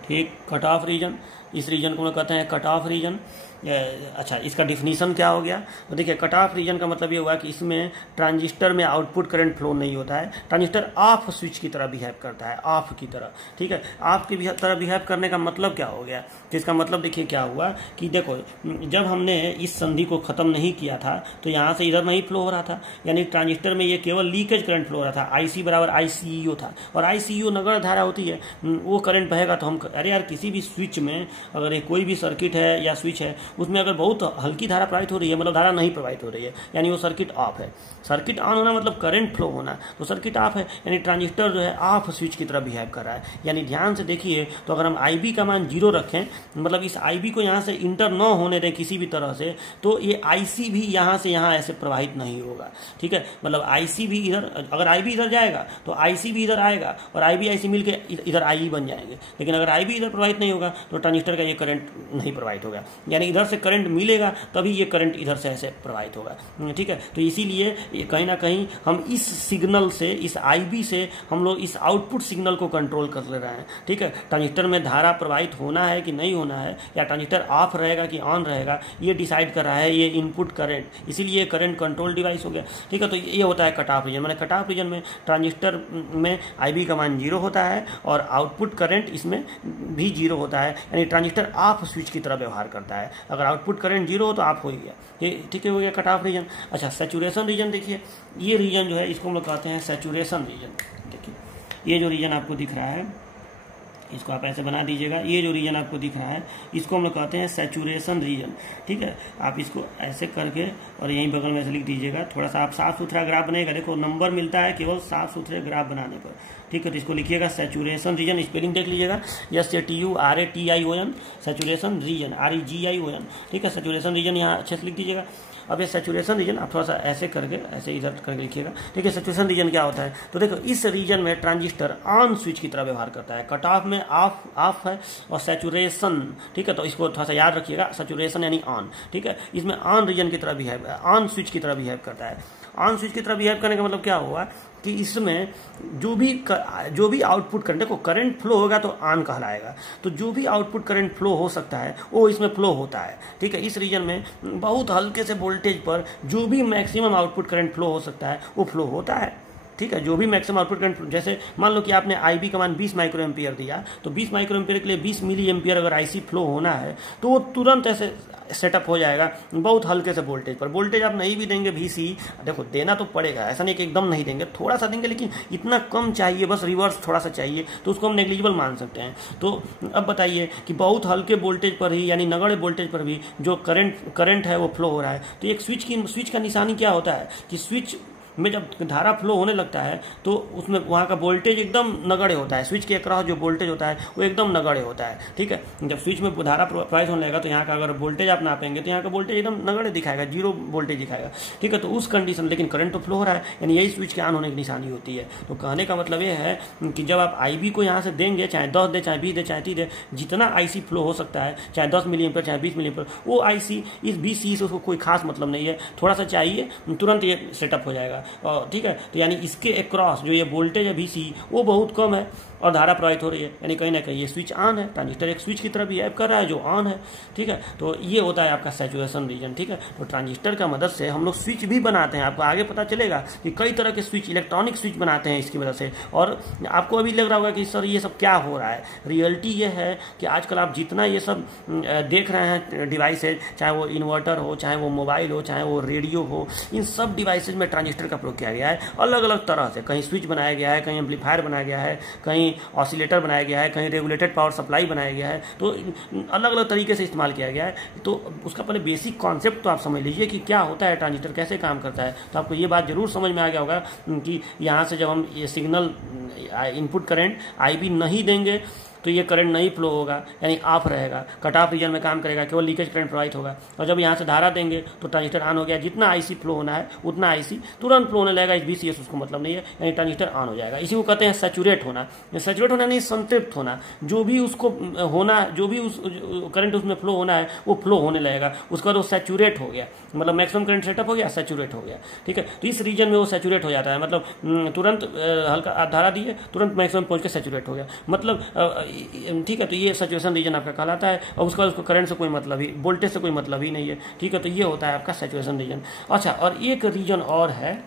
ठीक, कट ऑफ रीजन। इस रीजन को हम लोग कहते हैं कट ऑफ रीजन। अच्छा, इसका डिफिनीशन क्या हो गया? तो देखिए, कट ऑफ रीजन का मतलब ये हुआ कि इसमें ट्रांजिस्टर में आउटपुट करंट फ्लो नहीं होता है, ट्रांजिस्टर ऑफ स्विच की तरह बिहेव करता है, ऑफ की तरह, ठीक है। ऑफ की तरह बिहेव करने का मतलब क्या हो गया? तो इसका मतलब देखिए क्या हुआ कि देखो, जब हमने इस संधि को खत्म नहीं किया था तो यहाँ से इधर नहीं फ्लो हो रहा था, यानी ट्रांजिस्टर में ये केवल लीकेज करंट फ्लो हो रहा था। IC बराबर ICEO था, और ICEO नगण्य धारा होती है, वो करंट बहेगा तो हम, अरे यार किसी भी स्विच में अगर एक कोई भी सर्किट है या स्विच है, उसमें अगर बहुत हल्की धारा प्रवाहित हो रही है, मतलब धारा नहीं प्रवाहित हो रही है, यानी वो सर्किट ऑफ है। सर्किट ऑन होना मतलब करंट फ्लो होना, तो सर्किट ऑफ है, यानी ट्रांजिस्टर जो है ऑफ स्विच की तरह बिहेव कर रहा है। यानी ध्यान से देखिए, तो अगर हम IB का मान 0 रखें, मतलब इस IB को यहाँ से इंटर न होने दें किसी भी तरह से, तो ये IC भी यहाँ से यहाँ ऐसे प्रवाहित नहीं होगा, ठीक है। मतलब IC भी इधर, अगर IB इधर जाएगा तो IC भी इधर आएगा, और IB IC मिलके इधर IE बन जाएंगे। लेकिन अगर IB इधर प्रवाहित नहीं होगा तो ट्रांजिस्टर का ये करंट नहीं प्रवाहित होगा, यानी इधर से करंट मिलेगा तभी ये करंट इधर से ऐसे प्रवाहित होगा, ठीक है। तो इसीलिए कहीं ना कहीं हम इस सिग्नल से, इस IB से हम लोग इस आउटपुट सिग्नल को कंट्रोल कर ले रहे हैं, ठीक है। ट्रांजिस्टर में धारा प्रवाहित होना है कि नहीं होना है, या ट्रांजिस्टर ऑफ रहेगा कि ऑन रहेगा, ये डिसाइड कर रहा है ये इनपुट करंट, इसीलिए करंट कंट्रोल डिवाइस हो गया, ठीक है। तो ये होता है कट ऑफ रीजन। मैंने कट ऑफ रीजन में ट्रांजिस्टर में IB का मान 0 होता है और आउटपुट करंट इसमें भी 0 होता है, यानी ट्रांजिस्टर ऑफ स्विच की तरह व्यवहार करता है। अगर आउटपुट करंट 0 हो तो ऑफ हो गया, ये ठीक है, हो गया कट ऑफ रीजन। अच्छा, सैचुरेशन रीजन देखिए, ये रीजन जो है इसको हम लोग कहते हैं सैचुरेशन रीजन। देखिए ये जो रीजन आपको दिख रहा है, इसको आप ऐसे बना दीजिएगा, ये जो रीजन आपको दिख रहा है इसको हम लोग कहते हैं सैचुरेशन रीजन, ठीक है। आप इसको ऐसे करके और यहीं बगल में ऐसे लिख दीजिएगा, थोड़ा सा आप साफ सुथरा ग्राफ बनेगा, देखो नंबर मिलता है केवल साफ सुथरे ग्राफ बनाने पर, ठीक है। तो इसको लिखिएगा सैचुरेशन रीजन, स्पेलिंग देख लीजिएगा, SATURATION, सैचुरेशन रीजन, REGION, ठीक है। सैचुरेशन रीजन यहाँ अच्छे से लिख दीजिएगा। अब ये सैचुरेशन रीजन आप थोड़ा सा ऐसे करके, ऐसे इधर करके लिखिएगा, ठीक है। सैचुरेशन रीजन क्या होता है? तो देखो, इस रीजन में ट्रांजिस्टर ऑन स्विच की तरह व्यवहार करता है, कट ऑफ में ऑफ है, और सैचुरेशन, ठीक है। तो इसको थोड़ा सा याद रखिएगा, सैचुरेशन यानी ऑन, ठीक है। इसमें ऑन रीजन की तरह बिहेव, ऑन स्विच की तरह बिहेव करता है। ऑन स्विच की तरह बिहेव करने का मतलब क्या हुआ कि इसमें जो भी आउटपुट करंट, देखो करंट फ्लो होगा तो ऑन कहलाएगा, तो जो भी आउटपुट करंट फ्लो हो सकता है वो इसमें फ्लो होता है, ठीक है। इस रीजन में बहुत हल्के से वोल्टेज पर जो भी मैक्सिमम आउटपुट करंट फ्लो हो सकता है वो फ्लो होता है, ठीक है। जो भी मैक्सिमम आउटपुट करंट, जैसे मान लो कि आपने IB का मान 20 माइक्रो एम्पियर दिया, तो 20 माइक्रो एम्पियर के लिए 20 मिली एम्पियर अगर IC फ्लो होना है तो वो तुरंत ऐसे सेटअप हो जाएगा बहुत हल्के से वोल्टेज पर। वोल्टेज आप नहीं भी देंगे VC, देखो देना तो पड़ेगा, ऐसा नहीं कि एकदम नहीं देंगे, थोड़ा सा देंगे, लेकिन इतना कम चाहिए, बस रिवर्स थोड़ा सा चाहिए, तो उसको हम नेग्लिजिबल मान सकते हैं। तो अब बताइए कि बहुत हल्के वोल्टेज पर ही, यानी नगण्य वोल्टेज पर भी जो करंट है वो फ्लो हो रहा है। तो एक स्विच का निशानी क्या होता है कि स्विच में जब धारा फ्लो होने लगता है तो उसमें वहाँ का वोल्टेज एकदम नगण्य होता है। स्विच के अक्रॉस जो वोल्टेज होता है वो एकदम नगण्य होता है, ठीक है। जब स्विच में धारा प्रवाहित होने लगेगा तो यहाँ का अगर वोल्टेज आप नापेंगे तो यहाँ का वोल्टेज एकदम नगण्य दिखाएगा, जीरो वोल्टेज दिखाएगा, ठीक है। तो उस कंडीशन, लेकिन करंट तो फ्लो हो रहा है, यानी यही स्विच के ऑन होने की निशानी होती है। तो कहने का मतलब ये है कि जब आप IB को यहाँ से देंगे, चाहे 10 दे, चाहे 20 दे, चाहे 30 दे, जितना IC फ्लो हो सकता है, चाहे 10 मिली एम्पीयर, चाहे 20 मिली एम्पीयर, वो IC इस BC से उसको कोई खास मतलब नहीं है, थोड़ा सा चाहिए तुरंत ये सेटअप हो जाएगा, और ठीक है। तो यानी इसके अक्रॉस जो ये वोल्टेज है BC वो बहुत कम है और धारा प्रवाहित हो रही है, यानी कहीं ना कहीं ये स्विच ऑन है। ट्रांजिस्टर एक स्विच की तरह बिहेव कर रहा है जो ऑन है, ठीक है। तो ये होता है आपका सैचुरेशन रीजन, ठीक है। तो ट्रांजिस्टर का मदद से हम लोग स्विच भी बनाते हैं, आपको आगे पता चलेगा कि कई तरह के स्विच, इलेक्ट्रॉनिक स्विच बनाते हैं इसकी वजह से। और आपको अभी लग रहा होगा कि सर ये सब क्या हो रहा है। रियलिटी ये है कि आजकल आप जितना ये सब देख रहे हैं डिवाइसेज, चाहे वो इन्वर्टर हो, चाहे वो मोबाइल हो, चाहे वो रेडियो हो, इन सब डिवाइसेज में ट्रांजिस्टर का प्रयोग किया गया है अलग अलग तरह से। कहीं स्विच बनाया गया है, कहीं एम्पलीफायर बनाया गया है, कहीं ऑसिलेटर बनाया गया है, कहीं रेगुलेटेड पावर सप्लाई बनाया गया है। तो अलग अलग तरीके से इस्तेमाल किया गया है। तो उसका पहले बेसिक कॉन्सेप्ट तो आप समझ लीजिए कि क्या होता है, ट्रांजिस्टर कैसे काम करता है। तो आपको ये बात जरूर समझ में आ गया होगा कि यहाँ से जब हम ये सिग्नल इनपुट करंट IB नहीं देंगे तो ये करंट नहीं फ्लो होगा, यानी ऑफ रहेगा, कट ऑफ रीजन में काम करेगा, केवल लीकेज करंट प्रवाहित होगा। और जब यहाँ से धारा देंगे तो ट्रांजिस्टर ऑन हो गया, जितना IC फ्लो होना है उतना IC तुरंत फ्लो होने लगेगा, इस BCS उसको मतलब नहीं है, यानी ट्रांजिस्टर ऑन हो जाएगा। इसी को कहते हैं सैचुरेट होना। सैचुरेट होना नहीं, संतृप्त होना, जो भी उसको होना, जो भी उस करंट उसमें फ्लो होना है वो फ्लो होने लगेगा। उसका वो सैचुरेट हो गया, मतलब मैक्सिमम करंट सेटअप हो गया, सैचुरेट हो गया, ठीक है। तो इस रीजन में वो सैचुरेट हो जाता है, मतलब तुरंत हल्का धारा दिए, तुरंत मैक्सिमम पहुँच के सैचुरेट हो गया, मतलब ठीक है। तो ये सैचुरेशन रीजन आपका कहलाता है। और उसको करंट से कोई मतलब ही, वोल्टेज से कोई मतलब ही नहीं है, ठीक है। तो ये होता है आपका सैचुरेशन रीजन। अच्छा, और एक रीजन और है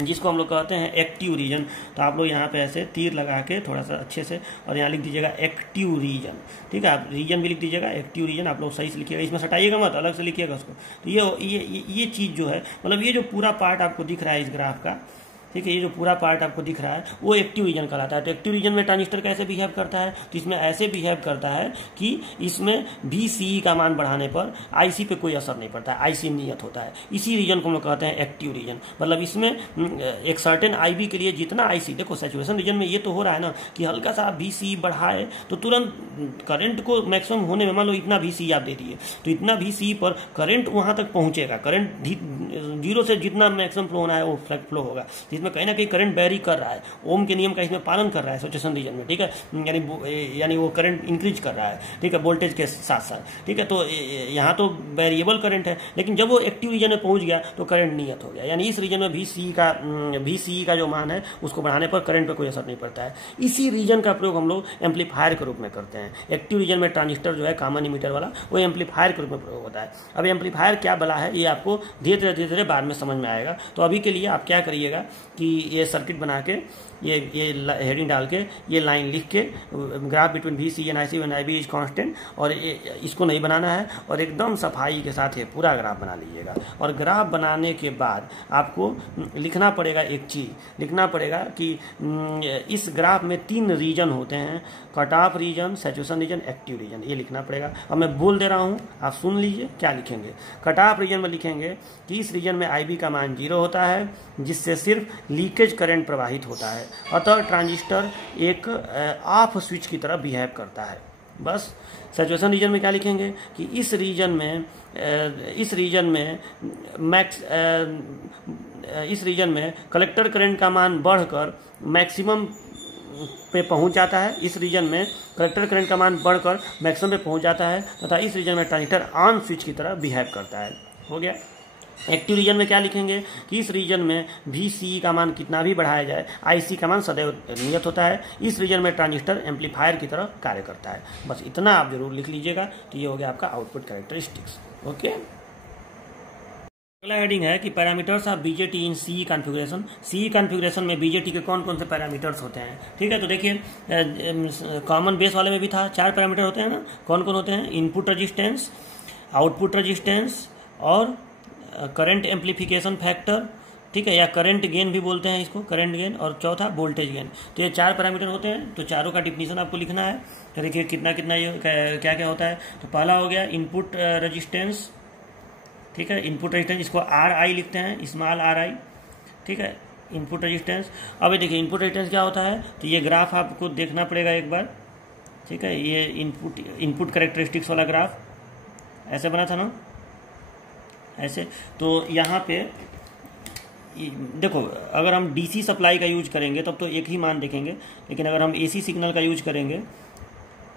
जिसको हम लोग कहते हैं एक्टिव रीजन। तो आप लोग यहाँ पे ऐसे तीर लगा के थोड़ा सा अच्छे से और यहाँ लिख दीजिएगा एक्टिव रीजन, ठीक है। आप रीजन भी लिख दीजिएगा, एक्टिव रीजन आप लोग सही से लिखिएगा, इसमें सटाइएगा मत, अलग से लिखिएगा उसको। तो ये चीज़ जो है, मतलब ये जो पूरा पार्ट आपको दिख रहा है इस ग्राफ का, ठीक है, ये जो पूरा पार्ट आपको दिख रहा है वो एक्टिव रीजन कहलाता है। तो एक्टिव रीजन में ट्रांजिस्टर कैसे बिहेव करता है, तो इसमें ऐसे बिहेव करता है कि इसमें VCE का मान बढ़ाने पर IC पे कोई असर नहीं पड़ता है, IC नियत होता है। इसी रीजन को हम लोग कहते हैं एक्टिव रीजन। मतलब इसमें एक सर्टेन IB के लिए जितना IC, देखो सैचुरेशन रीजन में ये तो हो रहा है ना कि हल्का सा आप VCE बढ़ाए तो तुरंत करंट को मैक्सिमम होने में, मान लो इतना VCE आप दे दिए तो इतना VCE पर करंट वहां तक पहुंचेगा, करंट जीरो से जितना मैक्सिमम फ्लो होना है वो फ्लो होगा। इसमें कहीं ना कहीं करंट वेरी कर रहा है, ओम के नियम का इसमें पालन कर रहा है सैचुरेशन रीजन में, ठीक है। यानी वो करंट इंक्रीज कर रहा है, ठीक है, वोल्टेज के साथ साथ, ठीक है। तो यहाँ तो वेरिएबल करंट है, लेकिन जब वो एक्टिव रीजन में पहुंच गया तो करंट नियत हो गया, यानी इस रीजन में VCE का जो मान है उसको बढ़ाने पर करंट पर कोई असर नहीं पड़ता है। इसी रीजन का प्रयोग हम लोग एम्पलीफायर के रूप में करते हैं। एक्टिव रीजन में ट्रांजिस्टर जो है कॉमन इमीटर वाला, वो एम्पलीफायर के रूप में प्रयोग होता है। अब एम्पलीफायर क्या बला है ये आपको धीरे धीरे बाद में समझ में आएगा। तो अभी के लिए आप क्या करिएगा कि ये सर्किट बना के, ये हेडिंग डाल के, ये लाइन लिख के, graph between VCE and IC when IB is constant, और इसको नहीं बनाना है, और एकदम सफाई के साथ ये पूरा ग्राफ बना लीजिएगा। और ग्राफ बनाने के बाद आपको लिखना पड़ेगा, एक चीज़ लिखना पड़ेगा कि इस ग्राफ में 3 रीजन होते हैं, cut off region, saturation region, active region, ये लिखना पड़ेगा। अब मैं बोल दे रहा हूँ, आप सुन लीजिए क्या लिखेंगे। कट ऑफ रीजन में लिखेंगे कि इस रीजन में IB का मान 0 होता है, जिससे सिर्फ लीकेज करंट प्रवाहित होता है, अतः ट्रांजिस्टर एक ऑफ स्विच की तरह बिहेव करता है। बस। सैचुरेशन रीजन में क्या लिखेंगे कि इस रीजन में कलेक्टर करंट का मान बढ़कर मैक्सिमम पे पहुंच जाता है। इस रीजन में कलेक्टर करंट का मान बढ़कर मैक्सिमम पे पहुंच जाता है तथा इस रीजन में ट्रांजिस्टर ऑन स्विच की तरह बिहेव करता है। हो गया। एक्टिव रीजन में क्या लिखेंगे कि इस रीजन में VCE का मान कितना भी बढ़ाया जाए, IC का मान सदैव नियत होता है। इस रीजन में ट्रांजिस्टर एम्पलीफायर की तरह कार्य करता है। बस इतना आप जरूर लिख लीजिएगा। तो ये हो गया आपका आउटपुट कैरेक्टरिस्टिक्स। ओके। अगला हेडिंग है कि parameters of BJT in CE configuration. CE configuration में BJT के कौन कौन से पैरामीटर्स होते हैं, ठीक है। तो देखिए, कॉमन बेस वाले में भी था, 4 पैरामीटर होते हैं ना। कौन कौन होते हैं? इनपुट रजिस्टेंस, आउटपुट रजिस्टेंस, और करंट एम्पलीफिकेशन फैक्टर, ठीक है, या करंट गेन भी बोलते हैं इसको, करंट गेन, और चौथा वोल्टेज गेन। तो ये 4 पैरामीटर होते हैं। तो चारों का डिफिनीशन आपको लिखना है। तो देखिए कितना कितना ये क्या क्या होता है। तो पहला हो गया इनपुट रजिस्टेंस, ठीक है, इनपुट रजिस्टेंस, इसको RI लिखते हैं, स्मॉल RI, ठीक है, इनपुट रेजिस्टेंस। अब ये देखिए इनपुट रेजिस्टेंस क्या होता है, तो ये ग्राफ आपको देखना पड़ेगा एक बार, ठीक है। ये इनपुट कैरेक्टरिस्टिक्स वाला ग्राफ ऐसे बना था ना, ऐसे। तो यहाँ पे देखो, अगर हम डीसी सप्लाई का यूज करेंगे तब तो एक ही मान देखेंगे, लेकिन अगर हम एसी सिग्नल का यूज करेंगे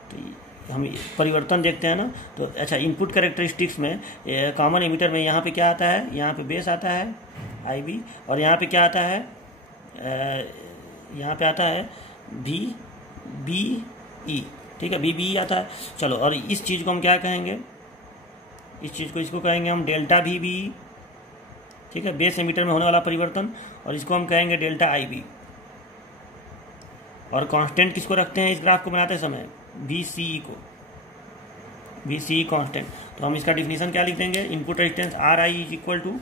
तो हम परिवर्तन देखते हैं ना। तो अच्छा, इनपुट कैरेक्टरिस्टिक्स में कॉमन एमिटर में यहाँ पे क्या आता है, यहाँ पे बेस आता है आईबी, और यहाँ पे क्या आता है, यहाँ पे आता है वी बी ई, ठीक है, वी बी ई आता है। चलो, और इस चीज़ को हम क्या कहेंगे, इस चीज़ को, इसको कहेंगे हम डेल्टा वी बी ई, ठीक है, बेस एमिटर में होने वाला परिवर्तन, और इसको हम कहेंगे डेल्टा आई बी। और कांस्टेंट किसको रखते हैं इस ग्राफ को बनाते समय, वी सी ई को, वी सी ई कांस्टेंट। तो हम इसका डिफिनीशन क्या लिख देंगे, input resistance R I is equal to,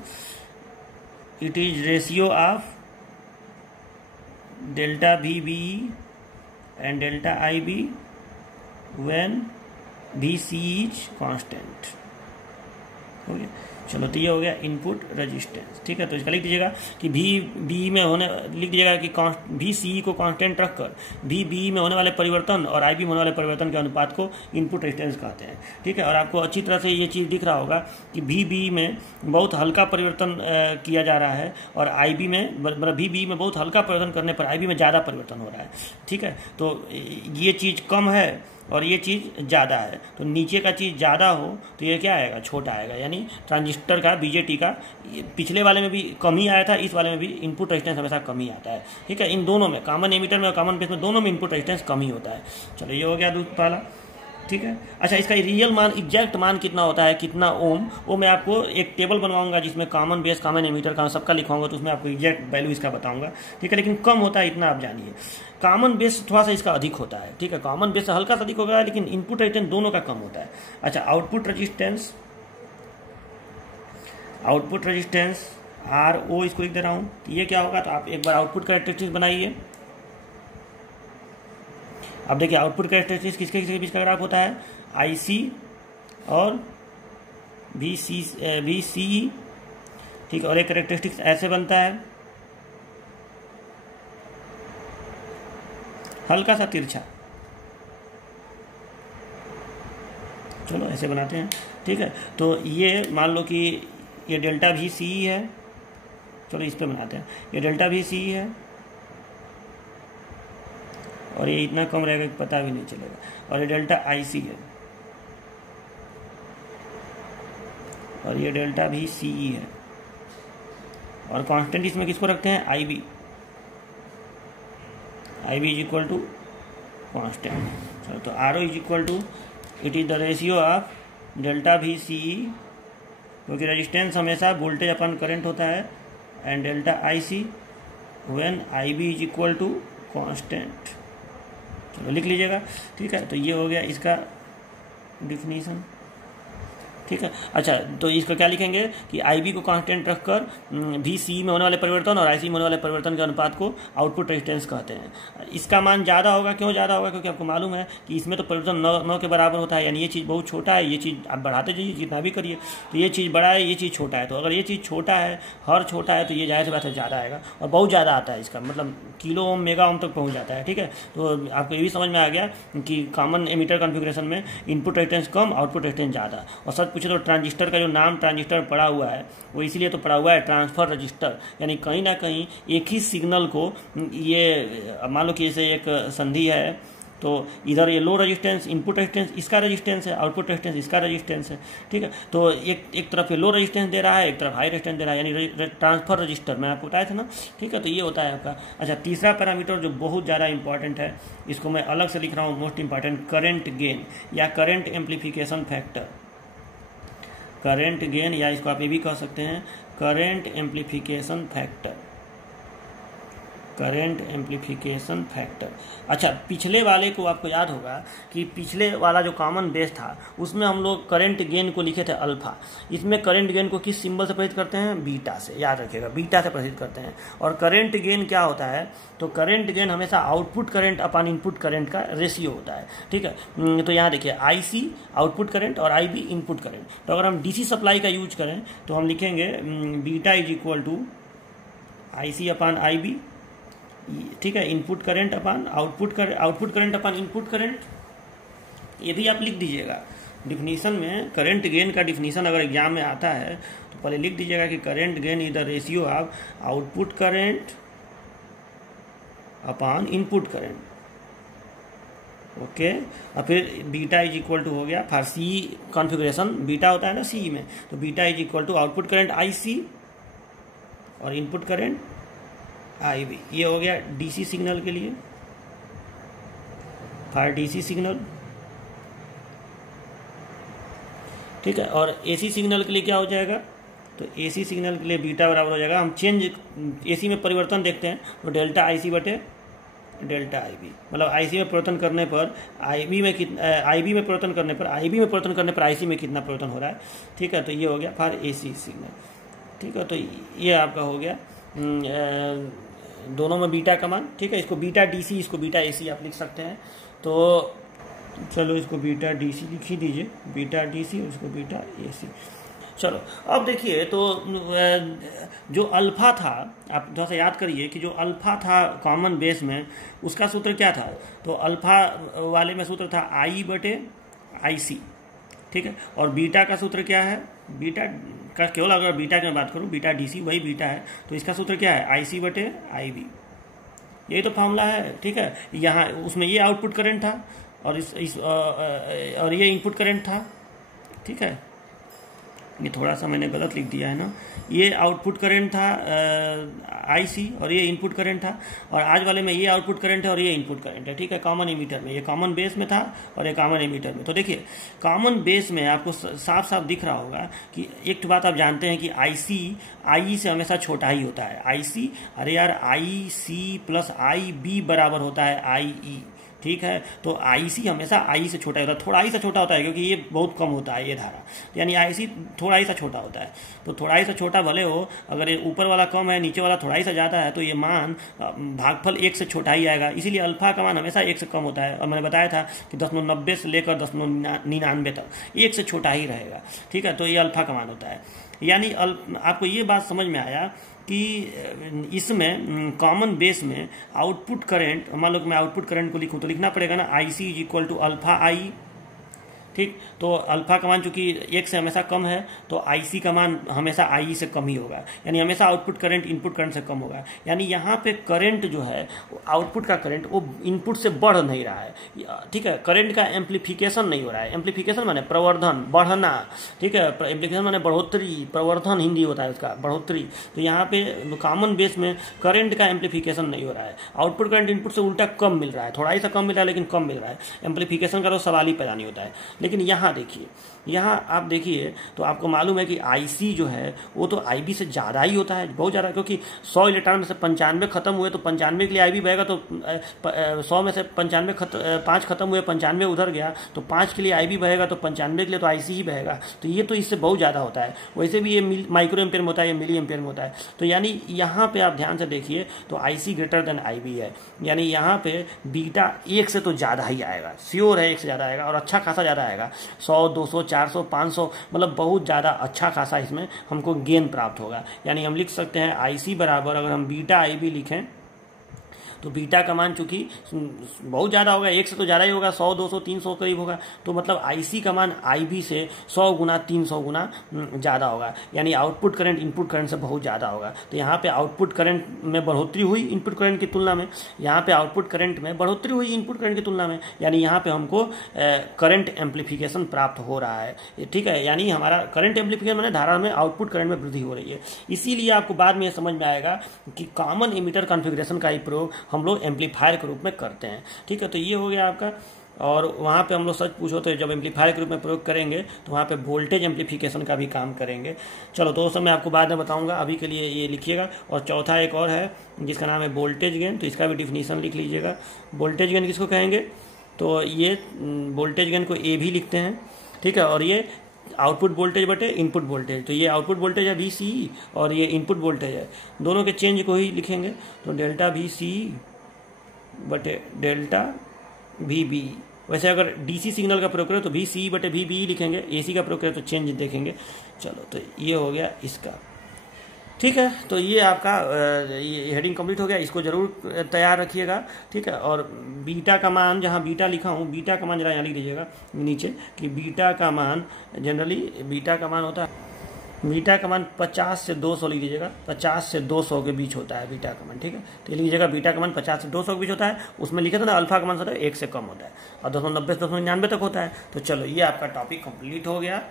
it is ratio of delta V B and delta I B when V C is constant. हो गया। चलो, तो ये हो गया इनपुट रेजिस्टेंस, ठीक है। तो इसका लिख दीजिएगा कि बी में होने, लिख दीजिएगा कि वी सी को कांस्टेंट रखकर बी में होने वाले परिवर्तन और आई बी में होने वाले परिवर्तन के अनुपात को इनपुट रेजिस्टेंस कहते हैं, ठीक है। और आपको अच्छी तरह से ये चीज़ दिख रहा होगा कि बी में बहुत हल्का परिवर्तन किया जा रहा है, और आई बी में, मतलब बी में बहुत हल्का परिवर्तन करने पर आई बी में ज़्यादा परिवर्तन हो रहा है, ठीक है। तो ये चीज़ कम है और ये चीज़ ज़्यादा है, तो नीचे का चीज़ ज़्यादा हो तो ये क्या आएगा, छोटा आएगा। यानी ट्रांजिस्टर का, बीजेटी का, पिछले वाले में भी कम ही आया था, इस वाले में भी इनपुट रेजिस्टेंस हमेशा कम ही आता है, ठीक है। इन दोनों में, कॉमन एमिटर में और कॉमन बेस में, दोनों में इनपुट रेजिस्टेंस कम ही होता है। चलो, ये हो गया पहला, ठीक है। अच्छा, इसका रियल मान, एग्जैक्ट मान कितना होता है, कितना ओम, वो मैं आपको एक टेबल बनवाऊंगा जिसमें कॉमन बेस, कॉमन एमिटर का सबका लिखवाऊंगा, तो उसमें आपको एग्जैक्ट वैल्यू इसका बताऊंगा, ठीक है। लेकिन कम होता है इतना आप जानिए। कॉमन बेस थोड़ा सा इसका अधिक होता है, ठीक है। कॉमन बेस हल्का सा अधिक होगा, लेकिन इनपुट रेजिस्टेंस दोनों का कम होता है। अच्छा, आउटपुट रेजिस्टेंस आर ओ, इसको लिख दे रहा हूँ। तो ये क्या होगा, तो आप एक बार आउटपुट कैरेक्टरिस्टिक्स बनाइए। अब देखिए, आउटपुट कैरेक्टरिस्टिक्स किसके किसके बीच का ग्राफ होता है, आईसी और वी सी, ठीक है। और एक कैरेक्टरिस्टिक्स ऐसे बनता है, हल्का सा तिरछा, चलो ऐसे बनाते हैं, ठीक है। तो ये मान लो कि ये डेल्टा वी सी है, चलो इस पे बनाते हैं, ये डेल्टा वी सी है, और ये इतना कम रहेगा कि पता भी नहीं चलेगा, और ये डेल्टा आई सी है, और ये डेल्टा भी सी ई है, और कांस्टेंट इसमें किसको रखते हैं, I B is equal to constant. चलो, तो R O is equal to, it is the ratio of delta V C ई, क्योंकि रेजिस्टेंस हमेशा वोल्टेज अपन करंट होता है, and delta I C when I B is equal to constant. चलो, लिख लीजिएगा, ठीक है। तो ये हो गया इसका डिफिनीशन, ठीक है। अच्छा, तो इसका क्या लिखेंगे कि आई बी को कांस्टेंट रखकर वी सी में होने वाले परिवर्तन और आई सी में होने वाले परिवर्तन के अनुपात को आउटपुट रेजिस्टेंस कहते हैं। इसका मान ज़्यादा होगा, क्यों ज़्यादा होगा, क्योंकि आपको मालूम है कि इसमें तो परिवर्तन 9 के बराबर होता है, यानी ये चीज़ बहुत छोटा है, ये चीज़ आप बढ़ाते जाइए जितना भी करिए, तो ये चीज़ बड़ा है, ये चीज़ छोटा है। तो अगर ये चीज़ छोटा है, हर छोटा है, तो ये जाहिर सी बात है ज़्यादा आएगा, और बहुत ज़्यादा आता है, इसका मतलब किलो ओम, मेगा ओम तक पहुँच जाता है, ठीक है। तो आपको ये भी समझ में आ गया कि कॉमन एमिटर कॉन्फ़िगरेशन में इनपुट रेजिस्टेंस कम, आउटपुट रेजिस्टेंस ज़्यादा। और सच पूछे तो ट्रांजिस्टर का जो नाम ट्रांजिस्टर पड़ा हुआ है, वो इसीलिए तो पड़ा हुआ है ट्रांसफर रजिस्टर, यानी कहीं ना कहीं एक ही सिग्नल को, ये मान लो कि जैसे एक संधि है, तो इधर ये लो रेजिस्टेंस, इनपुट रेजिस्टेंस इसका रेजिस्टेंस है, आउटपुट रेजिस्टेंस इसका रेजिस्टेंस है, ठीक है। तो एक तरफ ये लो रेजिस्टेंस दे रहा है, एक तरफ हाई रेजिस्टेंस दे रहा है, यानी ट्रांसफर रजिस्टर मैं आपको बताया था ना, ठीक है। तो ये होता है आपका। अच्छा, तीसरा पैरामीटर जो बहुत ज़्यादा इंपॉर्टेंट है, इसको मैं अलग से लिख रहा हूँ, मोस्ट इंपॉर्टेंट, करंट गेन या current amplification factor. Current gain, या इसको आप ये भी कह सकते हैं current amplification factor, current amplification factor. अच्छा, पिछले वाले को आपको याद होगा कि पिछले वाला जो कॉमन बेस था उसमें हम लोग करंट गेन को लिखे थे अल्फा, इसमें करंट गेन को किस सिंबल से प्रदर्शित करते हैं, बीटा से, याद रखिएगा, बीटा से प्रदर्शित करते हैं। और करंट गेन क्या होता है, तो करंट गेन हमेशा आउटपुट करंट अपन इनपुट करंट का रेशियो होता है, ठीक है। तो यहाँ देखिए, आई सी आउटपुट करंट और आई बी इनपुट करंट। तो अगर हम डीसी सप्लाई का यूज करें तो हम लिखेंगे beta is equal to IC upon IB, ठीक है, input current upon output current upon input current. ये भी आप लिख दीजिएगा डिफिनीशन में। करंट गेन का डिफिनीशन अगर एग्जाम में आता है तो पहले लिख दीजिएगा कि current gain is the ratio of output current upon input current, okay. और फिर बीटा इज इक्वल टू हो गया फॉर सी कॉन्फ़िगरेशन, बीटा होता है ना सी में, तो beta is equal to output current IC और इनपुट करंट IB। ये हो गया DC सिग्नल के लिए, फॉर DC सिग्नल, ठीक है। और AC सिग्नल के लिए क्या हो जाएगा, तो AC सिग्नल के लिए बीटा बराबर हो जाएगा, हम चेंज AC में परिवर्तन देखते हैं तो डेल्टा IC बटे डेल्टा IB, मतलब IC में परिवर्तन करने पर IB में परिवर्तन करने पर IB में परिवर्तन करने पर IC में कितना परिवर्तन हो रहा है, ठीक है। तो ये हो गया फॉर AC सिग्नल, ठीक है। तो ये आपका हो गया दोनों में बीटा का मान, ठीक है। इसको बीटा DC, इसको बीटा AC आप लिख सकते हैं। तो चलो इसको बीटा DC लिख ही दीजिए, बीटा DC और इसको बीटा AC। चलो अब देखिए, तो जो अल्फा था, आप थोड़ा सा याद करिए कि जो अल्फा था कॉमन बेस में, उसका सूत्र क्या था, तो अल्फा वाले में सूत्र था I बटे IC, ठीक है। और बीटा का सूत्र क्या है, बीटा का केवल अगर बीटा की मैं बात करूं, बीटा DC वही बीटा है, तो इसका सूत्र क्या है, IC बटे IB, यही तो फॉर्मूला है, ठीक है। यहाँ उसमें ये आउटपुट करंट था और और ये इनपुट करंट था, ठीक है। ये थोड़ा सा मैंने गलत लिख दिया है ना, ये आउटपुट करंट था IC और ये इनपुट करंट था, और आज वाले में ये आउटपुट करंट है और ये इनपुट करंट है, ठीक है। कॉमन एमीटर में, ये कॉमन बेस में था और ये कॉमन एमीटर में। तो देखिए कॉमन बेस में आपको साफ साफ दिख रहा होगा कि एक बात आप जानते हैं कि IC IE से हमेशा छोटा ही होता है। IC, अरे यार IC प्लस IB बराबर होता है IE, ठीक है। तो IC हमेशा IE से छोटा होता है, थोड़ा ही सा छोटा होता है क्योंकि ये बहुत कम होता है ये धारा, यानी IC थोड़ा ही सा छोटा होता है। तो थोड़ा ही सा छोटा भले हो, अगर ये ऊपर वाला कम है नीचे वाला थोड़ा ही सा ज़्यादा है, तो ये मान भागफल 1 से छोटा ही आएगा, इसीलिए अल्फा का मान हमेशा 1 से कम होता है। और मैंने बताया था कि 0.90 से लेकर 0.99 तक 1 से छोटा ही रहेगा, ठीक है। तो ये अल्फा का मान होता है, यानी आपको ये बात समझ में आया कि इसमें कॉमन बेस में आउटपुट करंट, मान लो कि मैं आउटपुट करंट को लिखूं तो लिखना पड़ेगा ना IC is equal to alpha I, ठीक। तो अल्फा का मान चूंकि 1 से हमेशा कम है तो IC का मान हमेशा IE से कम ही होगा, यानी हमेशा आउटपुट करंट इनपुट करंट से कम होगा। यानी यहाँ पे करंट जो है आउटपुट का करंट वो इनपुट से बढ़ नहीं रहा है, ठीक है। करंट का एम्प्लीफिकेशन नहीं हो रहा है, एम्प्लीफिकेशन माने प्रवर्धन, बढ़ना, ठीक है। एम्प्लीफिकेशन माने बढ़ोतरी, प्रवर्धन हिंदी होता है उसका, बढ़ोतरी। तो यहाँ पे कॉमन बेस में करंट का एम्प्लीफिकेशन नहीं हो रहा है, आउटपुट करंट इनपुट से उल्टा कम मिल रहा है, थोड़ा ही सा कम मिल रहा है लेकिन कम मिल रहा है, एम्प्लीफिकेशन का तो सवाल ही पैदा नहीं होता है। लेकिन यहाँ देखिए, यहाँ आप देखिए तो आपको मालूम है कि IC जो है वो तो IB से ज़्यादा ही होता है, बहुत ज़्यादा, क्योंकि 100 इलेक्ट्रॉन में से 95 खत्म हुए तो 95 के लिए IB बहेगा, तो 100 में से 5 खत्म हुए, 95 उधर गया तो 5 के लिए IB बहेगा, तो 95 के लिए तो IC ही बहेगा। तो ये तो इससे बहुत ज़्यादा होता है। वैसे भी ये माइक्रो एम्पेयर में होता है, ये मिली एम्पेयर में होता है। तो यानी यहाँ पर आप ध्यान से देखिए तो IC ग्रेटर देन IB है, यानी यहाँ पे बीटा 1 से तो ज़्यादा ही आएगा, श्योर है 1 से ज़्यादा आएगा, और अच्छा खासा ज़्यादा आएगा, 100, 200, 400, 500, मतलब बहुत ज़्यादा अच्छा खासा इसमें हमको गेन प्राप्त होगा। यानी हम लिख सकते हैं IC बराबर, अगर हम बीटा IB लिखें तो बीटा का मान चूंकि बहुत ज़्यादा होगा, 1 से तो ज़्यादा ही होगा, 100, 200, 300 करीब होगा, तो मतलब IC का मान IB से 100 गुना 300 गुना ज़्यादा होगा, यानी आउटपुट करंट इनपुट करंट से बहुत ज़्यादा होगा। तो यहाँ पे आउटपुट करंट में बढ़ोतरी हुई इनपुट करंट की तुलना में, यहाँ पे आउटपुट करंट में बढ़ोतरी हुई इनपुट करंट की तुलना में, यानी यहाँ पे हमको करंट एम्प्लीफिकेशन प्राप्त हो रहा है, ठीक है। यानी हमारा करंट एम्प्लीफिकेशन माने धारा में आउटपुट करंट में वृद्धि हो रही है। इसीलिए आपको बाद में यह समझ में आएगा कि कॉमन एमीटर कॉन्फ़िगरेशन का ही प्रयोग हम लोग एम्पलीफायर के रूप में करते हैं, ठीक है। तो ये हो गया आपका। और वहाँ पे हम लोग सच पूछो तो जब एम्पलीफायर के रूप में प्रयोग करेंगे तो वहाँ पे वोल्टेज एम्पलीफिकेशन का भी काम करेंगे। चलो तो वो सब मैं आपको बाद में बताऊंगा, अभी के लिए ये लिखिएगा। और चौथा एक और है जिसका नाम है वोल्टेज गेन, तो इसका भी डिफिनीशन लिख लीजिएगा। वोल्टेज गेन किसको कहेंगे, तो ये वोल्टेज गेन को ए भी लिखते हैं, ठीक है। और ये आउटपुट वोल्टेज बटे इनपुट वोल्टेज, तो ये आउटपुट वोल्टेज है VC और ये इनपुट वोल्टेज है, दोनों के चेंज को ही लिखेंगे। तो डेल्टा VC बटे डेल्टा VB। वैसे अगर DC सिग्नल का प्रयोग करें तो VC बटे VB लिखेंगे, AC का प्रयोग करें तो चेंज देखेंगे। चलो तो ये हो गया इसका। ठीक है, तो ये आपका ये हेडिंग कंप्लीट हो गया, इसको जरूर तैयार रखिएगा। ठीक है, और बीटा का मान, जहाँ बीटा लिखा हूँ, बीटा का मान जरा यहाँ लिख दीजिएगा नीचे कि बीटा का मान, जनरली बीटा का मान होता है, बीटा का मान 50 से 200 लिख दीजिएगा, 50 से 200 के बीच होता है बीटा का मान। ठीक है, तो ये लीजिएगा बीटा का मान 50 से 200 के बीच होता है। उसमें लिखे थे ना अल्फा का मान होता है 1 से कम होता है और 0.90 से 0.99 तक होता है। तो चलो ये आपका टॉपिक कंप्लीट हो गया।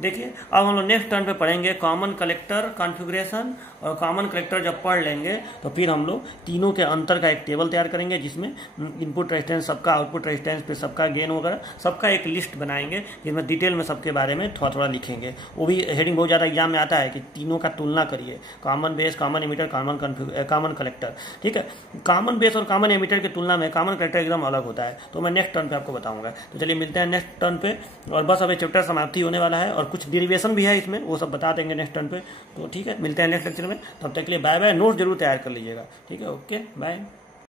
देखिए अब हम लोग नेक्स्ट टर्न पे पढ़ेंगे कॉमन कलेक्टर कॉन्फ़िगरेशन, और कॉमन कलेक्टर जब पढ़ लेंगे तो फिर हम लोग तीनों के अंतर का एक टेबल तैयार करेंगे, जिसमें इनपुट रेजिस्टेंस सबका, आउटपुट रेजिस्टेंस पे सबका, गेन वगैरह सबका एक लिस्ट बनाएंगे, जिसमें डिटेल में सबके बारे में थोड़ा थोड़ा लिखेंगे। वो भी हेडिंग बहुत ज़्यादा एग्जाम में आता है कि तीनों का तुलना करिए, common base, common emitter, common collector. ठीक है, कॉमन बेस और कॉमन एमिटर की तुलना में कॉमन कलेक्टर एकदम अलग होता है, तो मैं नेक्स्ट टर्न पे आपको बताऊंगा। तो चलिए मिलते हैं नेक्स्ट टर्न पे, और बस अब चैप्टर समाप्ति होने वाला है और कुछ डेरिवेशन भी है इसमें, वो सब बता देंगे नेक्स्ट टर्न पे। तो ठीक है, मिलते हैं नेक्स्ट लेक्चर में, तब तक के लिए बाय बाय। नोट्स जरूर तैयार कर लीजिएगा। ठीक है, ओके बाय।